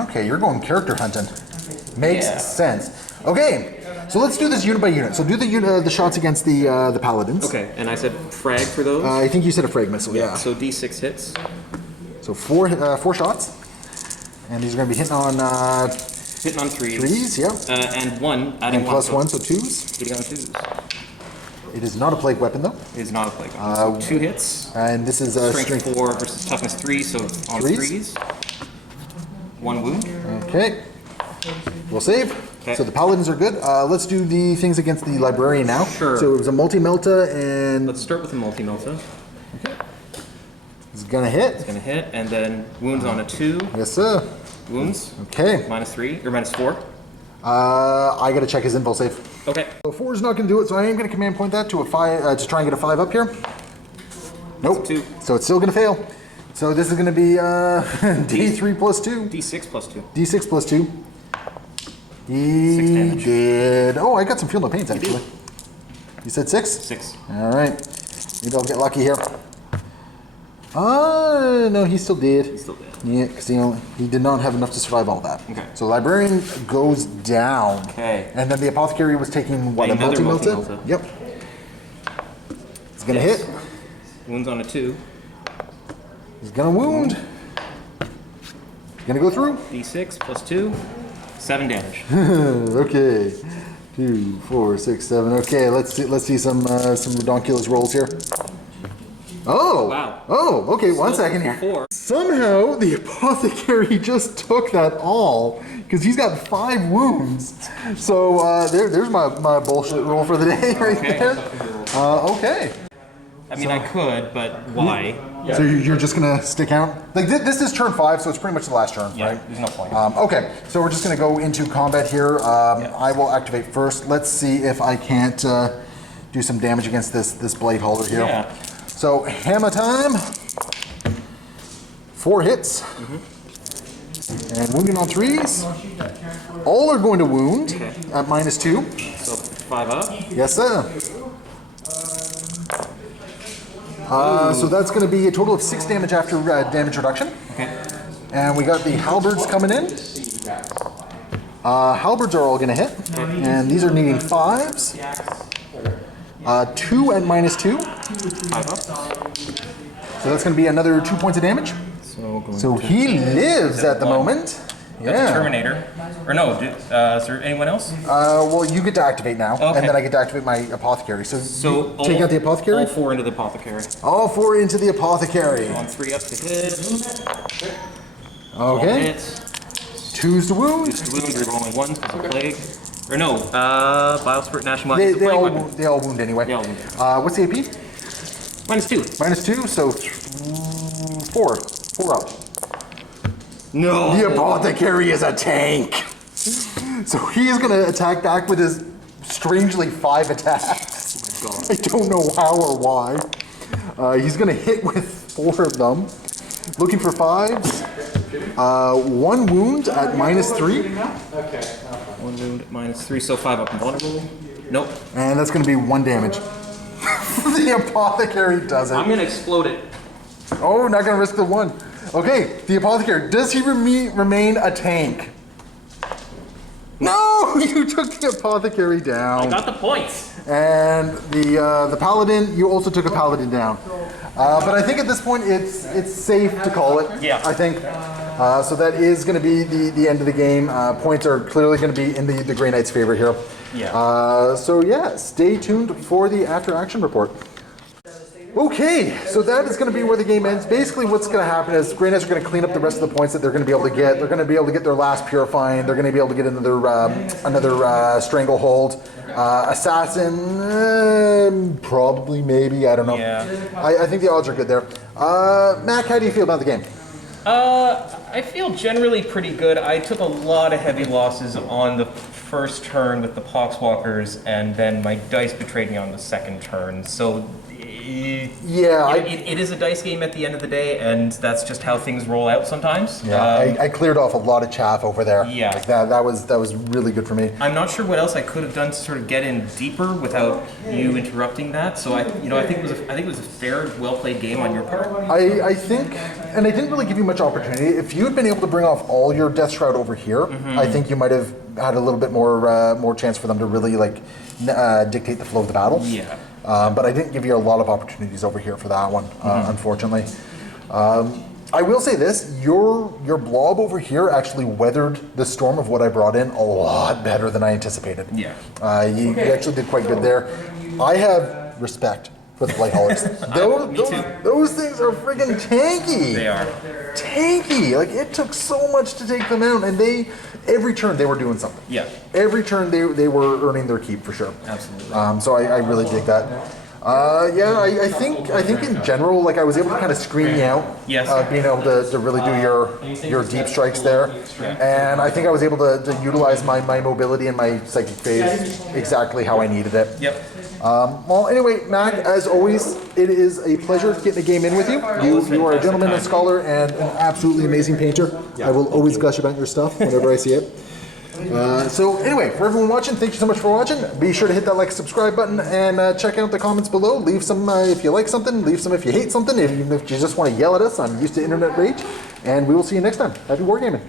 Okay, you're going character hunting. Makes Yeah. sense. Okay, so let's do this unit by unit. So do the shots against the paladins. Okay, and I said frag for those. I think you said a frag missile. Yeah. So D6 hits. So 4 shots, and these are going to be hitting on Hitting on 3s. 3s. Yeah. And 1, adding And 1. plus 1, so 2s. Hitting on 2s. It is not a plague weapon though, It is not a plague. So 2 hits. and this is Strength 4 versus toughness 3, so on Threes? 3s. 1 wound. Okay. We'll save. Okay. So the paladins are good. Let's do the things against the librarian now. Sure. So it was a multi-melta, and Let's start with the multi-melta. it's gonna hit. Gonna hit, and then wounds on a 2. Yes, sir. Wounds. Okay. Minus 3, or minus 4. I gotta check his info save. Okay. So 4 is not gonna do it, so I am gonna command point that to a 5 to try and get a 5 up here. Nope. 2. So it's still gonna fail. So this is gonna be D3 plus 2. D6 plus 2. D6 plus 2. 6 He damage. did. Oh, I got some feel no pains actually. You said 6? 6. All right. Maybe I'll get lucky here. No, he still did. He's still dead. Yeah, because he did not have enough to survive all that. Okay. So librarian goes down. Okay. And then the apothecary was taking what, a Another multi-melta? multi-melta. Yep. He's gonna Yes. hit. Wounds on a 2. He's gonna wound. He's gonna go through. D6 plus 2. 7 damage. Okay. 2, 4, 6, 7. Okay, let's see some redonkulous rolls here. Oh! Wow. Oh, okay, one second here. 4. Somehow the Apothecary just took that all, because he's got 5 wounds. So there's my bullshit roll for the day right there. Okay. I mean, I could, but why? So you're just gonna stick out? Like this is turn 5, so it's pretty much the last turn, Yeah, right? there's no point. Okay, so we're just gonna go into combat here. I will activate first. Let's see if I can't do some damage against this blade hauler here. Yeah. So hammer time. 4 hits. And wounding on 3s. All are going to wound at -2. So 5 up. Yes, sir. So that's going to be a total of 6 damage after damage reduction. Okay. And we got the halberds coming in. Halberds are all going to hit. And these are needing 5s. 2 at -2. 5 up. So that's going to be another 2 points of damage. So he lives at the moment. That's a Terminator. Or no, is there anyone else? Well, you get to activate now, Okay. and then I get to activate my Apothecary. So you take out the Apothecary? All 4 into the Apothecary. All 4 into the Apothecary. On 3 up to hit. Okay. Hits. 2s to wound. Just wound, you're rolling 1 for the plague. Or no, Bile Spirit, Gnashing Blade. They It's a plague all weapon. wound, they all wound anyway. They all wound. What's the AP? -2. -2, so 4. 4 up. No. The Apothecary is a tank. So he is going to attack back with his strangely 5 attacks. I don't know how or why. He's going to hit with 4 of them. Looking for 5s. 1 wound at -3. 1 wound at -3, so 5 up and vulnerable. Nope. And that's going to be 1 damage. The Apothecary does it. I'm gonna explode it. Oh, not going to risk the 1. Okay, the Apothecary, does he remain a tank? No, you took the Apothecary down. I got the points. And the Paladin, you also took a Paladin down. But I think at this point it's safe to call it. Yeah. I think. So that is going to be the end of the game. Points are clearly going to be in the Grey Knight's favor here. Yeah. So yeah, stay tuned for the after action report. Okay, so that is going to be where the game ends. Basically what's going to happen is Grey Knights are going to clean up the rest of the points that they're going to be able to get. They're going to be able to get their last Purifying. They're going to be able to get another Stranglehold. Assassin, probably, maybe, I don't know. Yeah. I think the odds are good there. Mac, how do you feel about the game? I feel generally pretty good. I took a lot of heavy losses on the first turn with the Poxwalkers, and then my dice betrayed me on the second turn. So Yeah, it is a dice game at the end of the day, and that's just how things roll out sometimes. I cleared off a lot of chaff over there. Yeah. Like that was really good for me. I'm not sure what else I could have done to sort of get in deeper without you interrupting that. So I think it was a fair, well played game on your part. I think, and I didn't really give you much opportunity. If you had been able to bring off all your Death Shroud over here, I think you might have had a little bit more chance for them to really dictate the flow of the battle. Yeah. But I didn't give you a lot of opportunities over here for that one, unfortunately. I will say this, your blob over here actually weathered the storm of what I brought in a lot better than I anticipated. Yeah. You actually did quite good there. I have respect for the Blight Haulers. Those things are friggin' tanky. They are. Tanky. Like, it took so much to take them out, and every turn they were doing something. Yeah. Every turn they were earning their keep for sure. Absolutely. So I really dig that. I think in general, like, I was able to kind of screen you out. Yes. Being able to really do your deep strikes there. And I think I was able to utilize my mobility and my psychic phase exactly how I needed it. Yep. Well, anyway, Mac, as always, it is a pleasure getting the game in with you. You are a gentleman, a scholar, and an absolutely amazing painter. I will always gush about your stuff whenever I see it. So anyway, for everyone watching, thank you so much for watching. Be sure to hit that like, subscribe button, and check out the comments below. Leave some if you like something, leave some if you hate something, even if you just want to yell at us. I'm used to internet rage. And we will see you next time. Happy wargaming.